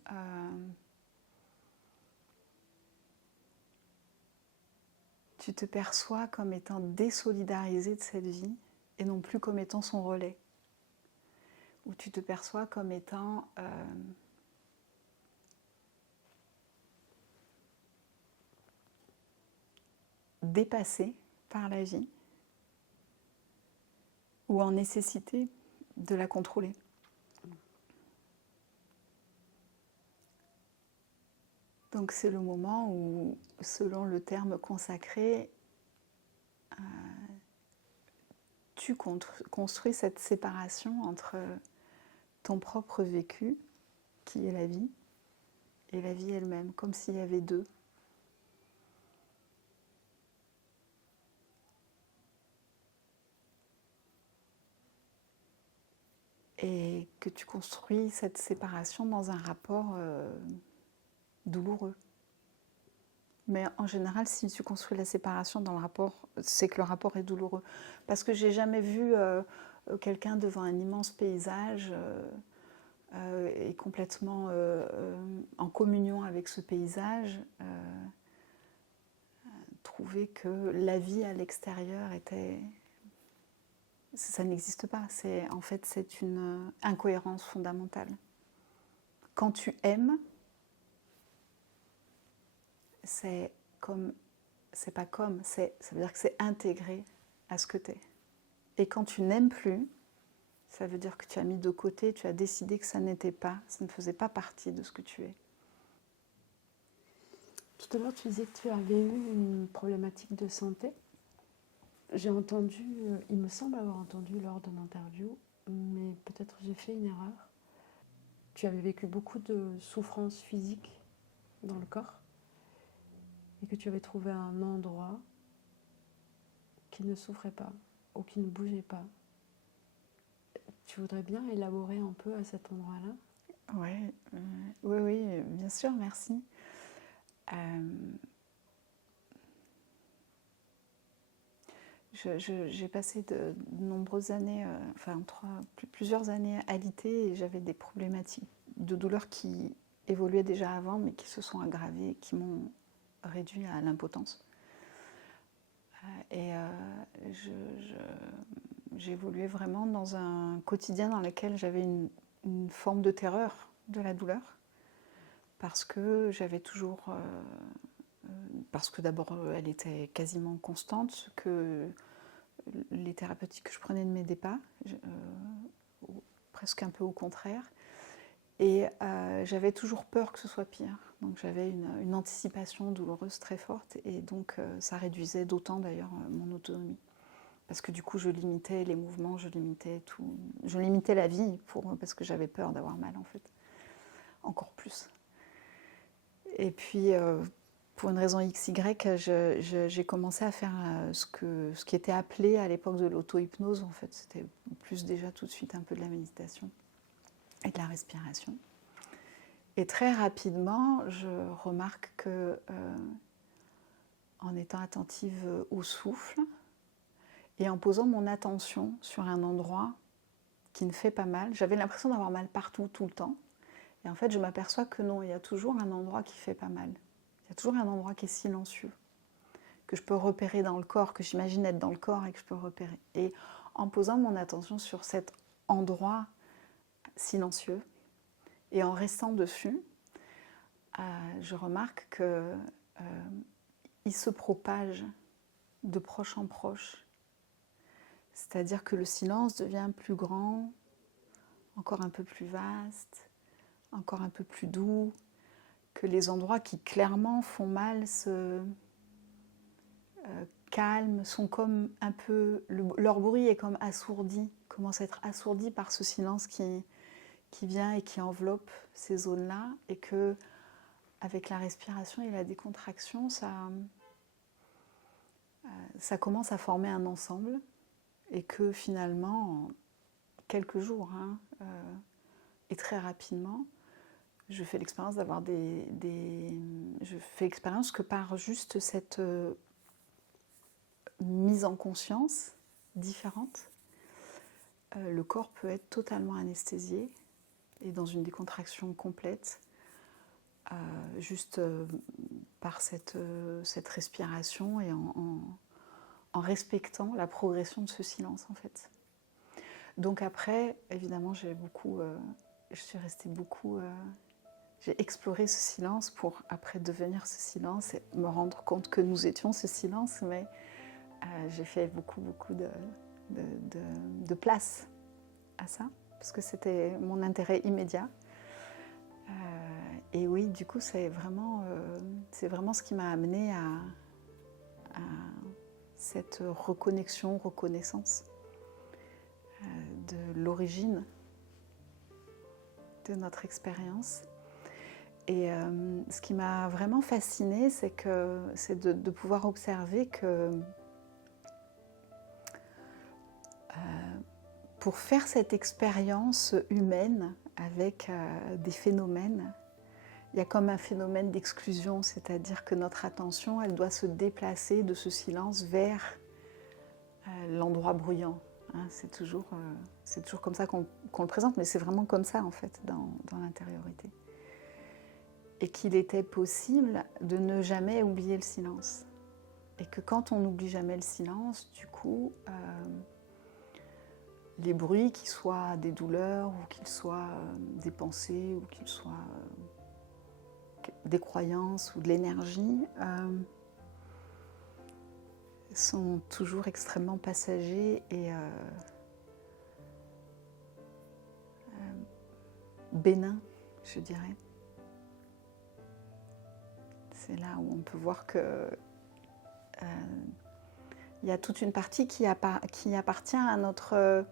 tu te perçois comme étant désolidarisé de cette vie et non plus comme étant son relais. Où tu te perçois comme étant dépassé par la vie ou en nécessité de la contrôler. Donc c'est le moment où, selon le terme consacré, tu construis cette séparation entre ton propre vécu, qui est la vie, et la vie elle-même, comme s'il y avait deux. Et que tu construis cette séparation dans un rapport douloureux. Mais en général, si tu construis la séparation dans le rapport, c'est que le rapport est douloureux. Parce que j'ai jamais vu quelqu'un devant un immense paysage et complètement en communion avec ce paysage trouver que la vie à l'extérieur était... Ça n'existe pas. En fait, c'est une incohérence fondamentale. Quand tu aimes, c'est comme, c'est pas comme, ça veut dire que c'est intégré à ce que tu es. Et quand tu n'aimes plus, ça veut dire que tu as mis de côté, tu as décidé que ça n'était pas, ça ne faisait pas partie de ce que tu es. Tout à l'heure, tu disais que tu avais eu une problématique de santé. J'ai entendu, il me semble avoir entendu lors de l'interview, mais peut-être j'ai fait une erreur. Tu avais vécu beaucoup de souffrances physiques dans le corps et que tu avais trouvé un endroit qui ne souffrait pas ou qui ne bougeait pas. Tu voudrais bien élaborer un peu à cet endroit-là? Ouais, oui, oui, bien sûr, merci. Euh, j'ai passé de nombreuses années, enfin plusieurs années alitée et j'avais des problématiques de douleur qui évoluaient déjà avant mais qui se sont aggravées et qui m'ont réduit à l'impotence. Et j'évoluais vraiment dans un quotidien dans lequel j'avais une forme de terreur de la douleur parce que j'avais toujours... parce que d'abord elle était quasiment constante, que les thérapeutiques que je prenais ne m'aidaient pas, presque un peu au contraire. Et j'avais toujours peur que ce soit pire. Donc j'avais une anticipation douloureuse très forte et donc ça réduisait d'autant d'ailleurs mon autonomie. Parce que du coup je limitais les mouvements, je limitais tout. Je limitais la vie parce que j'avais peur d'avoir mal en fait. Encore plus. Et puis pour une raison XY, j'ai commencé à faire ce qui était appelé à l'époque de l'auto-hypnose. En fait, c'était plus déjà tout de suite un peu de la méditation et de la respiration. Et très rapidement, je remarque que en étant attentive au souffle et en posant mon attention sur un endroit qui ne fait pas mal, j'avais l'impression d'avoir mal partout, tout le temps. Et en fait, je m'aperçois que non, il y a toujours un endroit qui fait pas mal. Il y a toujours un endroit qui est silencieux, que je peux repérer dans le corps, que j'imagine être dans le corps et que je peux repérer. Et en posant mon attention sur cet endroit silencieux et en restant dessus, je remarque qu'il se propage de proche en proche. C'est-à-dire que le silence devient plus grand, encore un peu plus vaste, encore un peu plus doux, que les endroits qui clairement font mal se calment, sont comme un peu... leur bruit est comme assourdi, commence à être assourdi par ce silence qui vient et qui enveloppe ces zones-là, et que avec la respiration et la décontraction, ça commence à former un ensemble, et que finalement, en quelques jours, et très rapidement, je fais l'expérience d'avoir je fais l'expérience que par juste cette mise en conscience différente, le corps peut être totalement anesthésié et dans une décontraction complète, juste par cette respiration et en respectant la progression de ce silence en fait. Donc après, évidemment, je suis restée beaucoup... j'ai exploré ce silence pour après devenir ce silence et me rendre compte que nous étions ce silence, mais j'ai fait beaucoup de place à ça, parce que c'était mon intérêt immédiat. Et oui, du coup, c'est vraiment ce qui m'a amenée à cette reconnaissance de l'origine de notre expérience. Et ce qui m'a vraiment fascinée, c'est de pouvoir observer que pour faire cette expérience humaine avec des phénomènes, il y a comme un phénomène d'exclusion, c'est-à-dire que notre attention, elle doit se déplacer de ce silence vers l'endroit bruyant. C'est toujours comme ça qu'on le présente, mais c'est vraiment comme ça en fait dans l'intériorité. Et qu'il était possible de ne jamais oublier le silence. Et que quand on n'oublie jamais le silence, du coup, les bruits, qu'ils soient des douleurs, ou qu'ils soient des pensées, ou qu'ils soient des croyances ou de l'énergie, sont toujours extrêmement passagers et bénins, je dirais. C'est là où on peut voir que il y a toute une partie qui appartient à notre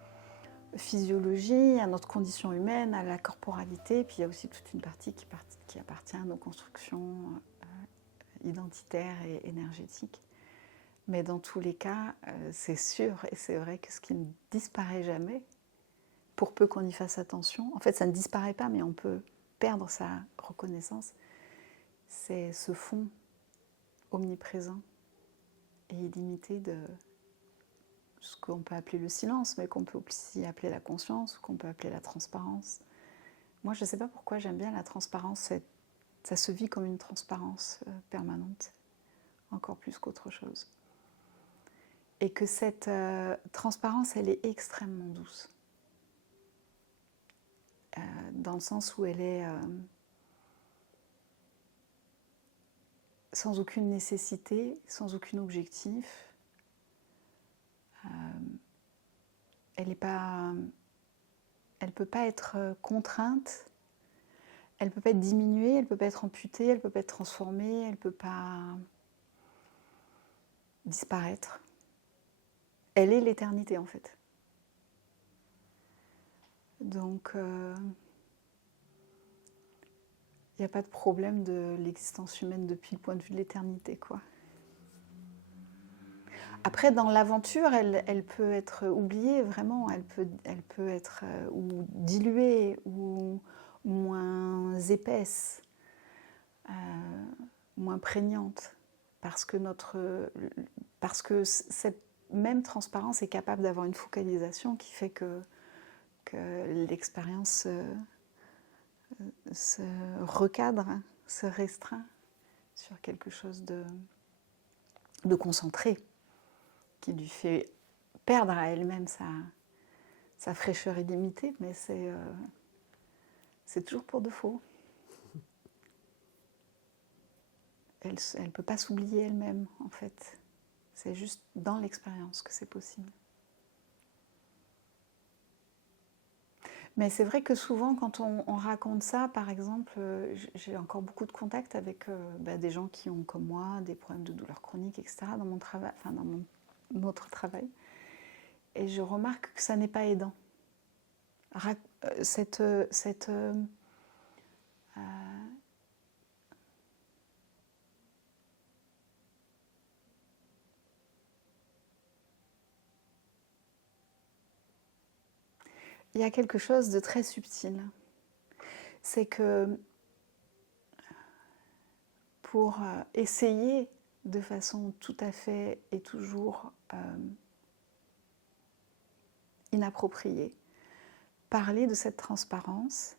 physiologie, à notre condition humaine, à la corporalité, puis il y a aussi toute une partie qui appartient à nos constructions identitaires et énergétiques. Mais dans tous les cas, c'est sûr et c'est vrai que ce qui ne disparaît jamais, pour peu qu'on y fasse attention. En fait, ça ne disparaît pas, mais on peut perdre sa reconnaissance. C'est ce fond omniprésent et illimité de ce qu'on peut appeler le silence, mais qu'on peut aussi appeler la conscience, ou qu'on peut appeler la transparence. Moi, je ne sais pas pourquoi j'aime bien la transparence. Ça se vit comme une transparence permanente, encore plus qu'autre chose. Et que cette transparence, elle est extrêmement douce. Dans le sens où elle est sans aucune nécessité, sans aucun objectif. Elle peut pas être contrainte, elle peut pas être diminuée, elle peut pas être amputée, elle peut pas être transformée, elle peut pas disparaître. Elle est l'éternité en fait. Donc, il n'y a pas de problème de l'existence humaine depuis le point de vue de l'éternité, quoi. Après, dans l'aventure, elle peut être oubliée, vraiment. Elle peut être ou diluée, ou moins épaisse, moins prégnante. Parce que cette même transparence est capable d'avoir une focalisation qui fait que l'expérience se recadre, se restreint sur quelque chose de concentré, qui lui fait perdre à elle-même sa fraîcheur illimitée, mais c'est toujours pour de faux. Elle ne peut pas s'oublier elle-même, en fait. C'est juste dans l'expérience que c'est possible. Mais c'est vrai que souvent, quand on raconte ça, par exemple, j'ai encore beaucoup de contacts avec des gens qui ont, comme moi, des problèmes de douleurs chroniques, etc., dans mon travail, enfin dans notre travail. Et je remarque que ça n'est pas aidant. Il y a quelque chose de très subtil. C'est que pour essayer de façon tout à fait et toujours inappropriée, parler de cette transparence,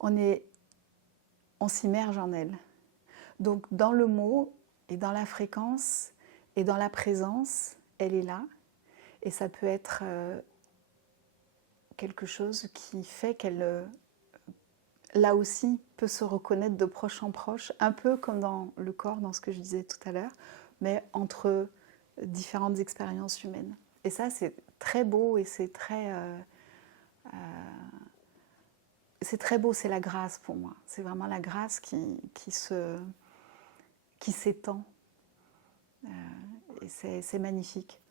on s'immerge en elle. Donc dans le mot et dans la fréquence et dans la présence, elle est là. Et ça peut être quelque chose qui fait qu'elle, là aussi, peut se reconnaître de proche en proche, un peu comme dans le corps, dans ce que je disais tout à l'heure, mais entre différentes expériences humaines. Et ça, c'est très beau et c'est très beau, c'est la grâce pour moi. C'est vraiment la grâce qui s'étend. Et c'est magnifique.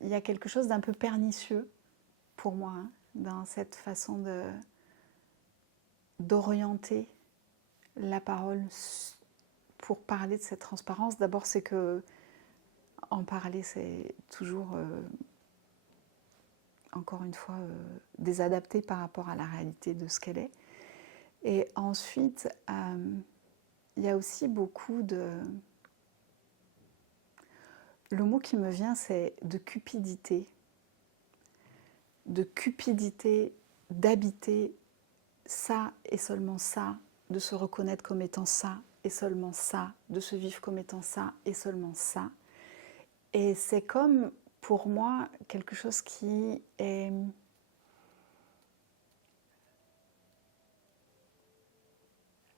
Il y a quelque chose d'un peu pernicieux pour moi dans cette façon d'orienter la parole pour parler de cette transparence. D'abord, c'est que en parler, c'est toujours, encore une fois, désadapté par rapport à la réalité de ce qu'elle est. Et ensuite, il y a aussi beaucoup de... Le mot qui me vient, c'est de cupidité. De cupidité, d'habiter ça et seulement ça, de se reconnaître comme étant ça et seulement ça, de se vivre comme étant ça et seulement ça. Et c'est comme, pour moi, quelque chose qui est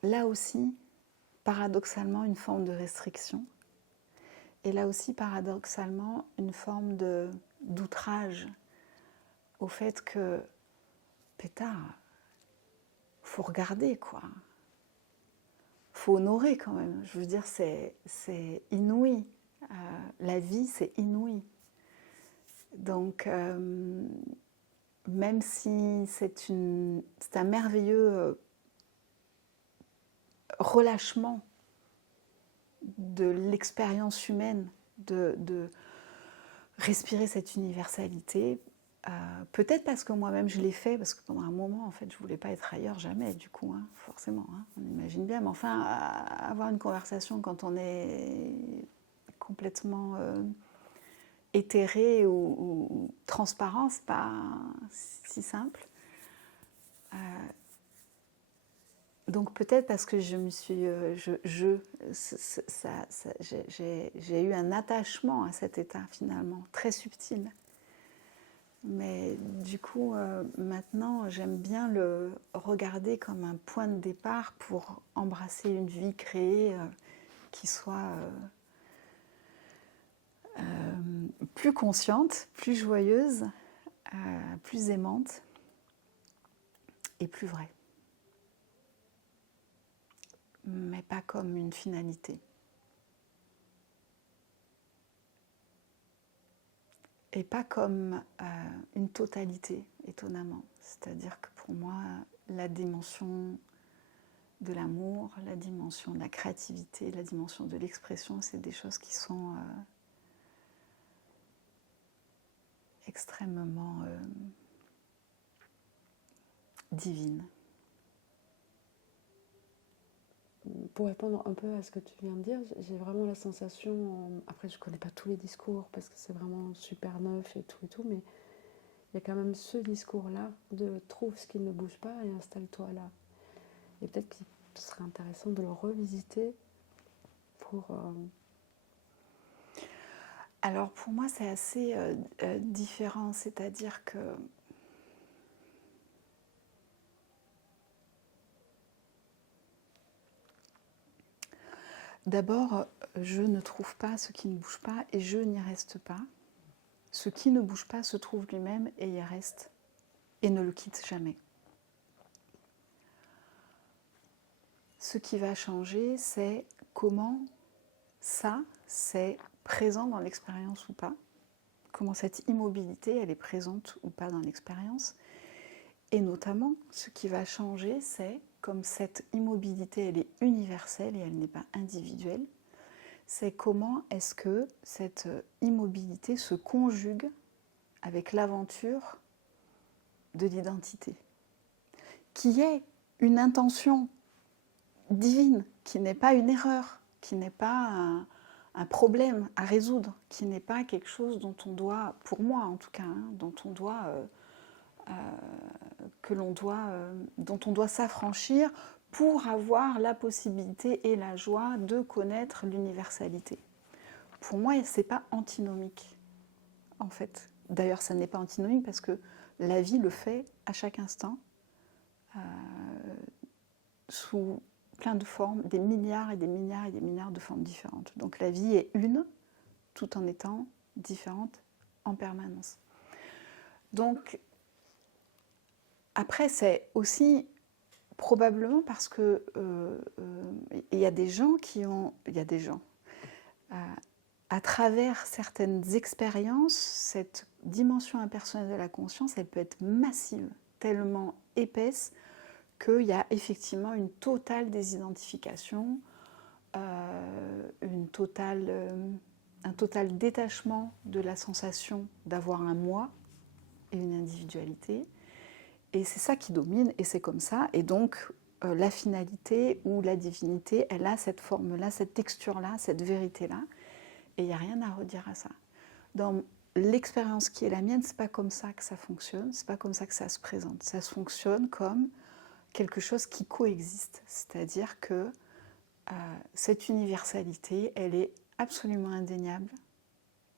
là aussi, paradoxalement, une forme de restriction. Et là aussi, paradoxalement, une forme d'outrage au fait que, pétard, faut regarder, quoi. Faut honorer quand même. Je veux dire, c'est inouï. La vie, c'est inouï. Donc, même si c'est un merveilleux relâchement de l'expérience humaine, de respirer cette universalité, Peut-être parce que moi-même je l'ai fait, parce que pendant un moment, en fait, je voulais pas être ailleurs, jamais, du coup, hein, forcément, hein, on imagine bien. Mais enfin, avoir une conversation quand on est complètement éthéré ou transparent, c'est pas si simple. Donc peut-être parce que je me suis, j'ai eu un attachement à cet état finalement, très subtil. Mais du coup, maintenant, j'aime bien le regarder comme un point de départ pour embrasser une vie créée qui soit plus consciente, plus joyeuse, plus aimante et plus vraie. Mais pas comme une finalité. Et pas comme une totalité, étonnamment. C'est-à-dire que pour moi, la dimension de l'amour, la dimension de la créativité, la dimension de l'expression, c'est des choses qui sont extrêmement divines. Pour répondre un peu à ce que tu viens de dire, j'ai vraiment la sensation, après je connais pas tous les discours parce que c'est vraiment super neuf et tout, mais il y a quand même ce discours-là de trouve ce qui ne bouge pas et installe-toi là. Et peut-être qu'il serait intéressant de le revisiter pour... Alors pour moi c'est assez différent, c'est-à-dire que d'abord je ne trouve pas ce qui ne bouge pas et je n'y reste pas. Ce qui ne bouge pas se trouve lui-même et y reste et ne le quitte jamais. Ce qui va changer, c'est comment ça, c'est présent dans l'expérience ou pas, comment cette immobilité, elle est présente ou pas dans l'expérience. Et notamment, ce qui va changer, c'est comme cette immobilité, elle est universelle et elle n'est pas individuelle, c'est comment est-ce que cette immobilité se conjugue avec l'aventure de l'identité, qui est une intention divine, qui n'est pas une erreur, qui n'est pas un problème à résoudre, qui n'est pas quelque chose dont on doit, pour moi en tout cas, hein, dont on doit, dont on doit s'affranchir pour avoir la possibilité et la joie de connaître l'universalité. Pour moi, c'est pas antinomique, en fait. D'ailleurs, ça n'est pas antinomique parce que la vie le fait à chaque instant, sous plein de formes, des milliards et des milliards et des milliards de formes différentes. Donc la vie est une, tout en étant différente en permanence. Donc, après, c'est aussi probablement parce que il y a des gens qui ont... Il y a des gens... à travers certaines expériences, cette dimension impersonnelle de la conscience, elle peut être massive, tellement épaisse qu'il y a effectivement une totale désidentification, un total détachement de la sensation d'avoir un moi et une individualité. Et c'est ça qui domine, et c'est comme ça. Et donc, la finalité ou la divinité, elle a cette forme-là, cette texture-là, cette vérité-là. Et il n'y a rien à redire à ça. Dans l'expérience qui est la mienne, c'est pas comme ça que ça fonctionne, c'est pas comme ça que ça se présente. Ça se fonctionne comme quelque chose qui coexiste, c'est-à-dire que cette universalité, elle est absolument indéniable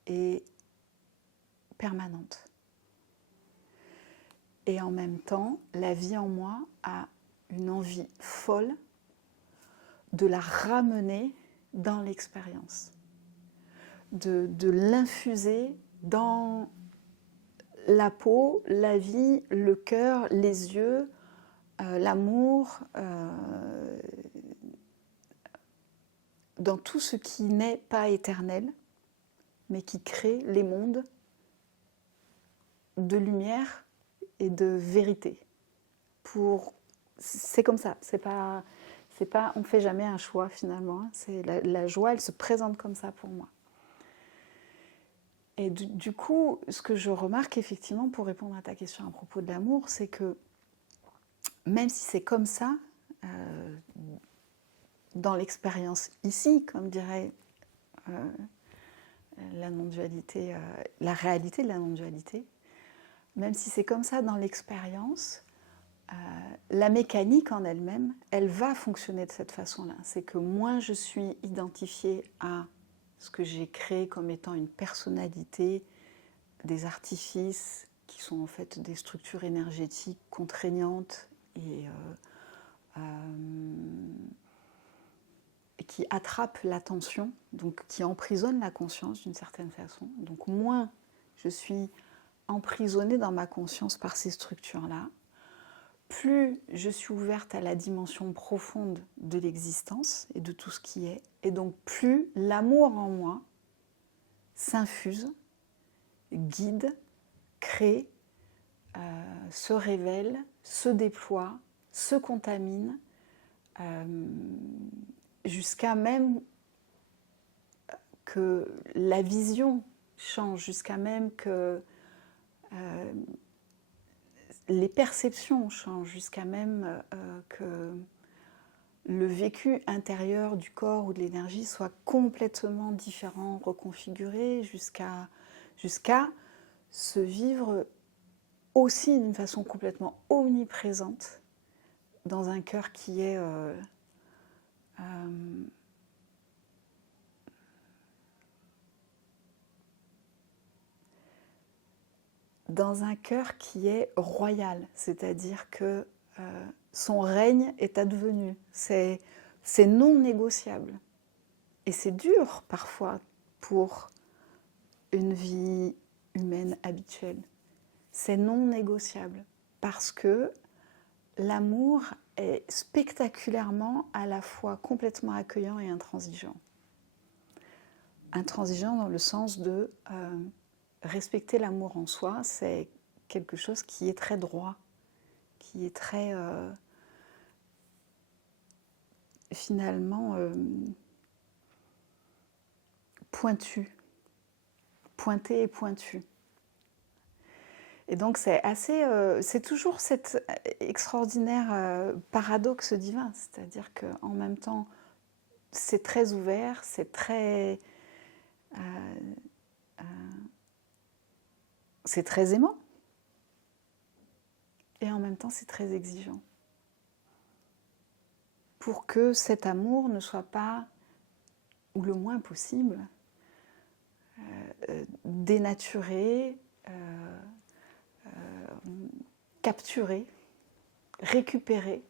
et permanente. Et en même temps, la vie en moi a une envie folle de la ramener dans l'expérience, de l'infuser dans la peau, la vie, le cœur, les yeux, l'amour, dans tout ce qui n'est pas éternel, mais qui crée les mondes de lumière et de vérité. C'est comme ça, on ne fait jamais un choix finalement. La joie, elle se présente comme ça pour moi. Et du coup, ce que je remarque effectivement pour répondre à ta question à propos de l'amour, c'est que même si c'est comme ça, dans l'expérience ici, comme dirait la non-dualité, la réalité de la non-dualité, même si c'est comme ça dans l'expérience, la mécanique en elle-même, elle va fonctionner de cette façon-là. C'est que moins je suis identifiée à ce que j'ai créé comme étant une personnalité, des artifices qui sont en fait des structures énergétiques contraignantes et qui attrapent l'attention, donc qui emprisonnent la conscience d'une certaine façon. Donc moins je suis emprisonnée dans ma conscience par ces structures-là, plus je suis ouverte à la dimension profonde de l'existence et de tout ce qui est, et donc plus l'amour en moi s'infuse, guide, crée, se révèle, se déploie, se contamine, jusqu'à même que la vision change, jusqu'à même que les perceptions changent, jusqu'à même que le vécu intérieur du corps ou de l'énergie soit complètement différent, reconfiguré, jusqu'à se vivre aussi d'une façon complètement omniprésente dans un cœur qui est dans un cœur qui est royal, c'est-à-dire que son règne est advenu, c'est non négociable. Et c'est dur parfois pour une vie humaine habituelle. C'est non négociable parce que l'amour est spectaculairement à la fois complètement accueillant et intransigeant. Intransigeant dans le sens de respecter l'amour en soi, c'est quelque chose qui est très droit, qui est très finalement pointu, pointé et pointu. Et donc c'est assez, c'est toujours cet extraordinaire paradoxe divin, c'est-à-dire qu'en même temps c'est très ouvert, c'est très aimant, et en même temps c'est très exigeant. Pour que cet amour ne soit pas, ou le moins possible, dénaturé, capturé, récupéré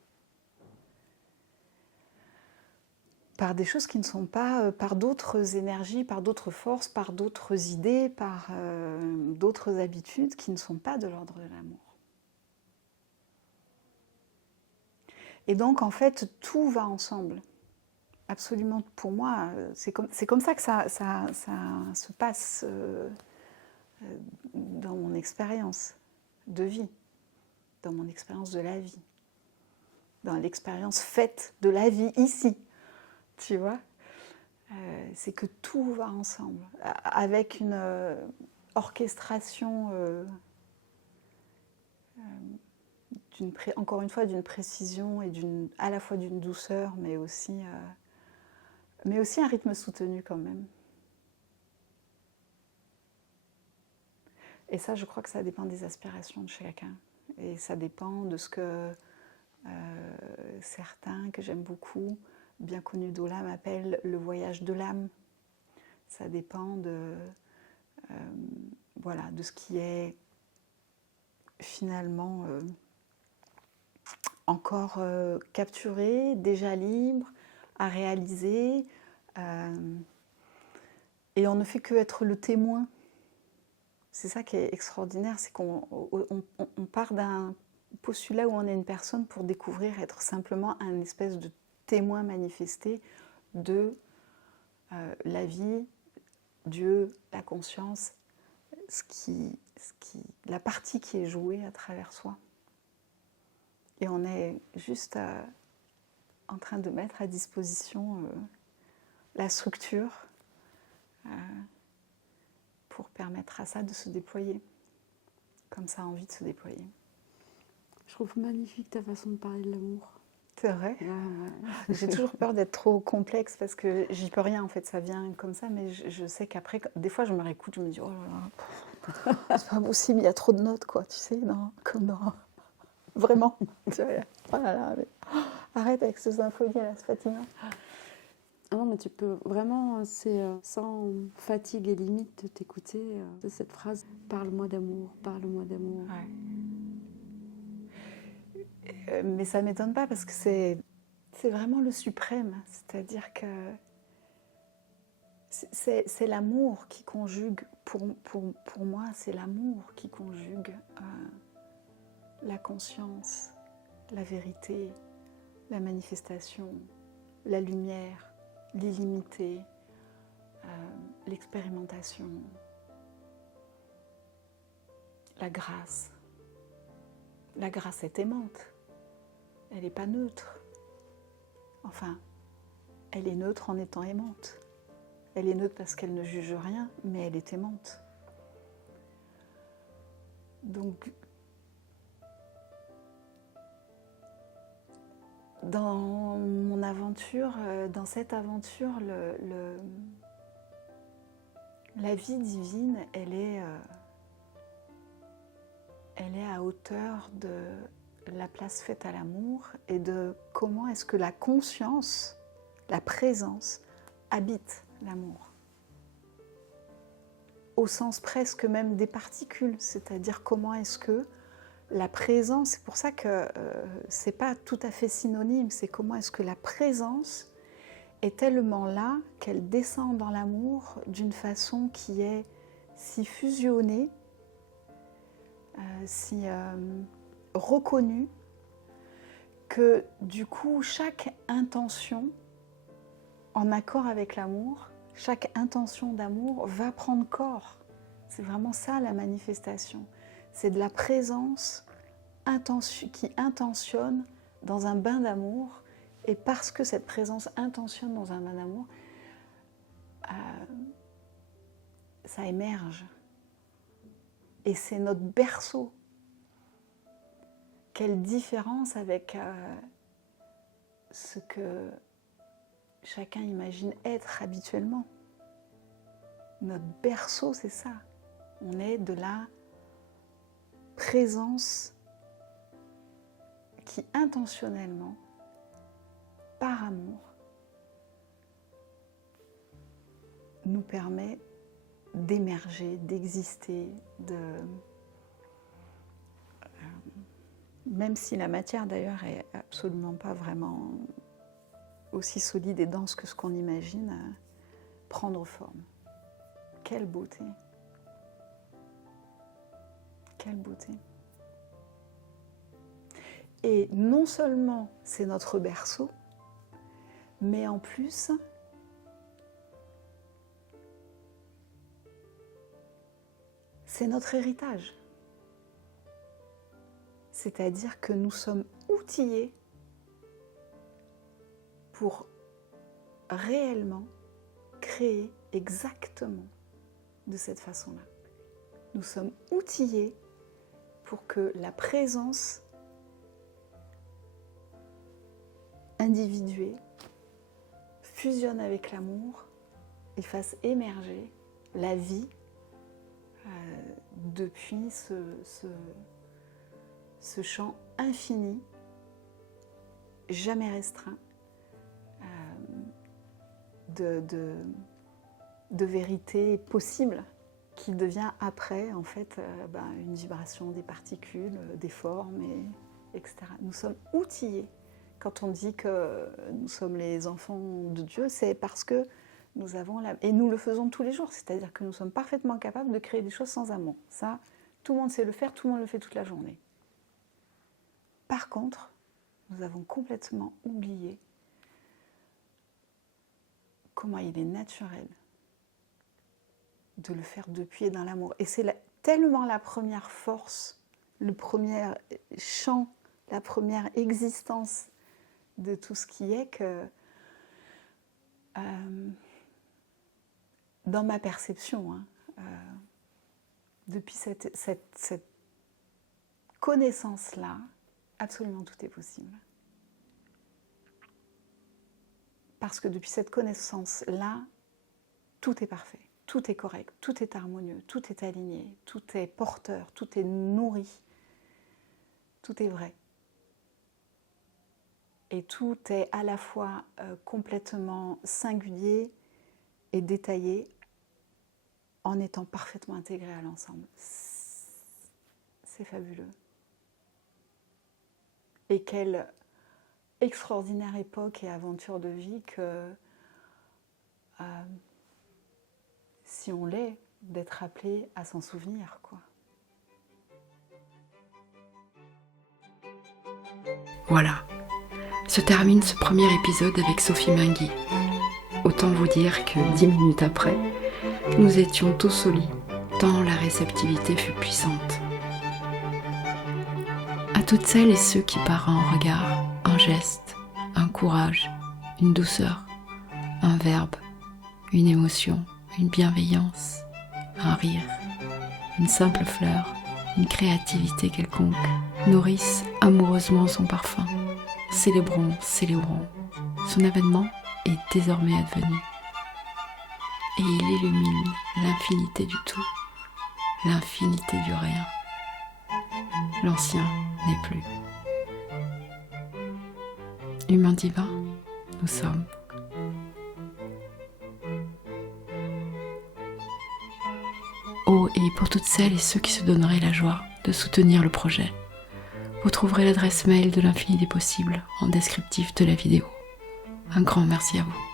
par des choses qui ne sont pas, par d'autres énergies, par d'autres forces, par d'autres idées, par d'autres habitudes qui ne sont pas de l'ordre de l'amour. Et donc en fait tout va ensemble. Absolument, pour moi, c'est comme ça que ça se passe dans mon expérience de vie, dans mon expérience de la vie, dans l'expérience faite de la vie ici, tu vois. C'est que tout va ensemble, avec une orchestration, encore une fois, d'une précision et à la fois d'une douceur, mais aussi un rythme soutenu quand même. Et ça, je crois que ça dépend des aspirations de chacun. Et ça dépend de ce que certains, que j'aime beaucoup, bien connus d'Olam, appellent le voyage de l'âme. Ça dépend de ce qui est finalement encore capturé, déjà libre, à réaliser. Et on ne fait que être le témoin. C'est ça qui est extraordinaire, c'est qu'on part d'un postulat où on est une personne pour découvrir, être simplement un espèce de témoin manifesté de la vie, Dieu, la conscience, la partie qui est jouée à travers soi. Et on est juste en train de mettre à disposition la structure pour permettre à ça de se déployer, comme ça a envie de se déployer. Je trouve magnifique ta façon de parler de l'amour. C'est vrai. Ouais, ouais. J'ai toujours peur d'être trop complexe parce que j'y peux rien en fait, ça vient comme ça, mais je sais qu'après, des fois je me réécoute, je me dis oh là là, c'est pas possible, il y a trop de notes quoi, tu sais, comme dans... Vraiment. Tu vois, oh là là, mais... arrête avec ce symphonie là, c'est fatigant. Ah non, mais tu peux vraiment, c'est sans fatigue et limite de t'écouter de cette phrase « Parle-moi d'amour, parle-moi d'amour ». Ouais. Mais ça ne m'étonne pas parce que c'est vraiment le suprême. C'est-à-dire que c'est l'amour qui conjugue, pour moi, c'est l'amour qui conjugue la conscience, la vérité, la manifestation, la lumière, l'illimité, l'expérimentation, la grâce. La grâce est aimante, elle n'est pas neutre. Enfin, elle est neutre en étant aimante. Elle est neutre parce qu'elle ne juge rien, mais elle est aimante. Donc, dans mon aventure, dans cette aventure, la vie divine, elle est à hauteur de la place faite à l'amour et de comment est-ce que la conscience, la présence, habite l'amour. Au sens presque même des particules, c'est-à-dire comment est-ce que la présence, c'est pour ça que c'est pas tout à fait synonyme, c'est comment est-ce que la présence est tellement là qu'elle descend dans l'amour d'une façon qui est si fusionnée, si reconnue, que du coup chaque intention en accord avec l'amour, chaque intention d'amour va prendre corps. C'est vraiment ça la manifestation. C'est de la présence qui intentionne dans un bain d'amour, et parce que cette présence intentionne dans un bain d'amour, ça émerge. Et c'est notre berceau. Quelle différence avec ce que chacun imagine être habituellement. Notre berceau, c'est ça. On est de la présence qui intentionnellement, par amour, nous permet d'émerger, d'exister, même si la matière d'ailleurs est absolument pas vraiment aussi solide et dense que ce qu'on imagine, prendre forme. Quelle beauté! Quelle beauté! Et non seulement c'est notre berceau, mais en plus, c'est notre héritage. C'est-à-dire que nous sommes outillés pour réellement créer exactement de cette façon-là. Nous sommes outillés pour que la présence individuée fusionne avec l'amour et fasse émerger la vie depuis ce champ infini, jamais restreint, de vérité possible qui devient après en fait une vibration des particules, des formes, etc. Nous sommes outillés. Quand on dit que nous sommes les enfants de Dieu, c'est parce que nous avons et nous le faisons tous les jours, c'est-à-dire que nous sommes parfaitement capables de créer des choses sans amour. Ça, tout le monde sait le faire, tout le monde le fait toute la journée. Par contre, nous avons complètement oublié comment il est naturel de le faire depuis et dans l'amour. Et c'est tellement la première force, le premier champ, la première existence de tout ce qui est que, dans ma perception, depuis cette connaissance-là, absolument tout est possible. Parce que depuis cette connaissance-là, tout est parfait, tout est correct, tout est harmonieux, tout est aligné, tout est porteur, tout est nourri, tout est vrai. Et tout est à la fois complètement singulier et détaillé en étant parfaitement intégré à l'ensemble. C'est fabuleux. Et quelle extraordinaire époque et aventure de vie que, si on l'est, d'être appelé à s'en souvenir, quoi. Voilà, se termine ce premier épisode avec Sophie Mingui. Autant vous dire que 10 minutes après, nous étions tous au lit, tant la réceptivité fut puissante. À toutes celles et ceux qui par un regard, un geste, un courage, une douceur, un verbe, une émotion, une bienveillance, un rire, une simple fleur, une créativité quelconque, nourrissent amoureusement son parfum. Célébrons, célébrons. Son avènement est désormais advenu. Et il illumine l'infinité du tout, l'infinité du rien. L'ancien n'est plus. Humain divin, nous sommes. Oh, et pour toutes celles et ceux qui se donneraient la joie de soutenir le projet, vous trouverez l'adresse mail de l'Infini des possibles en descriptif de la vidéo. Un grand merci à vous.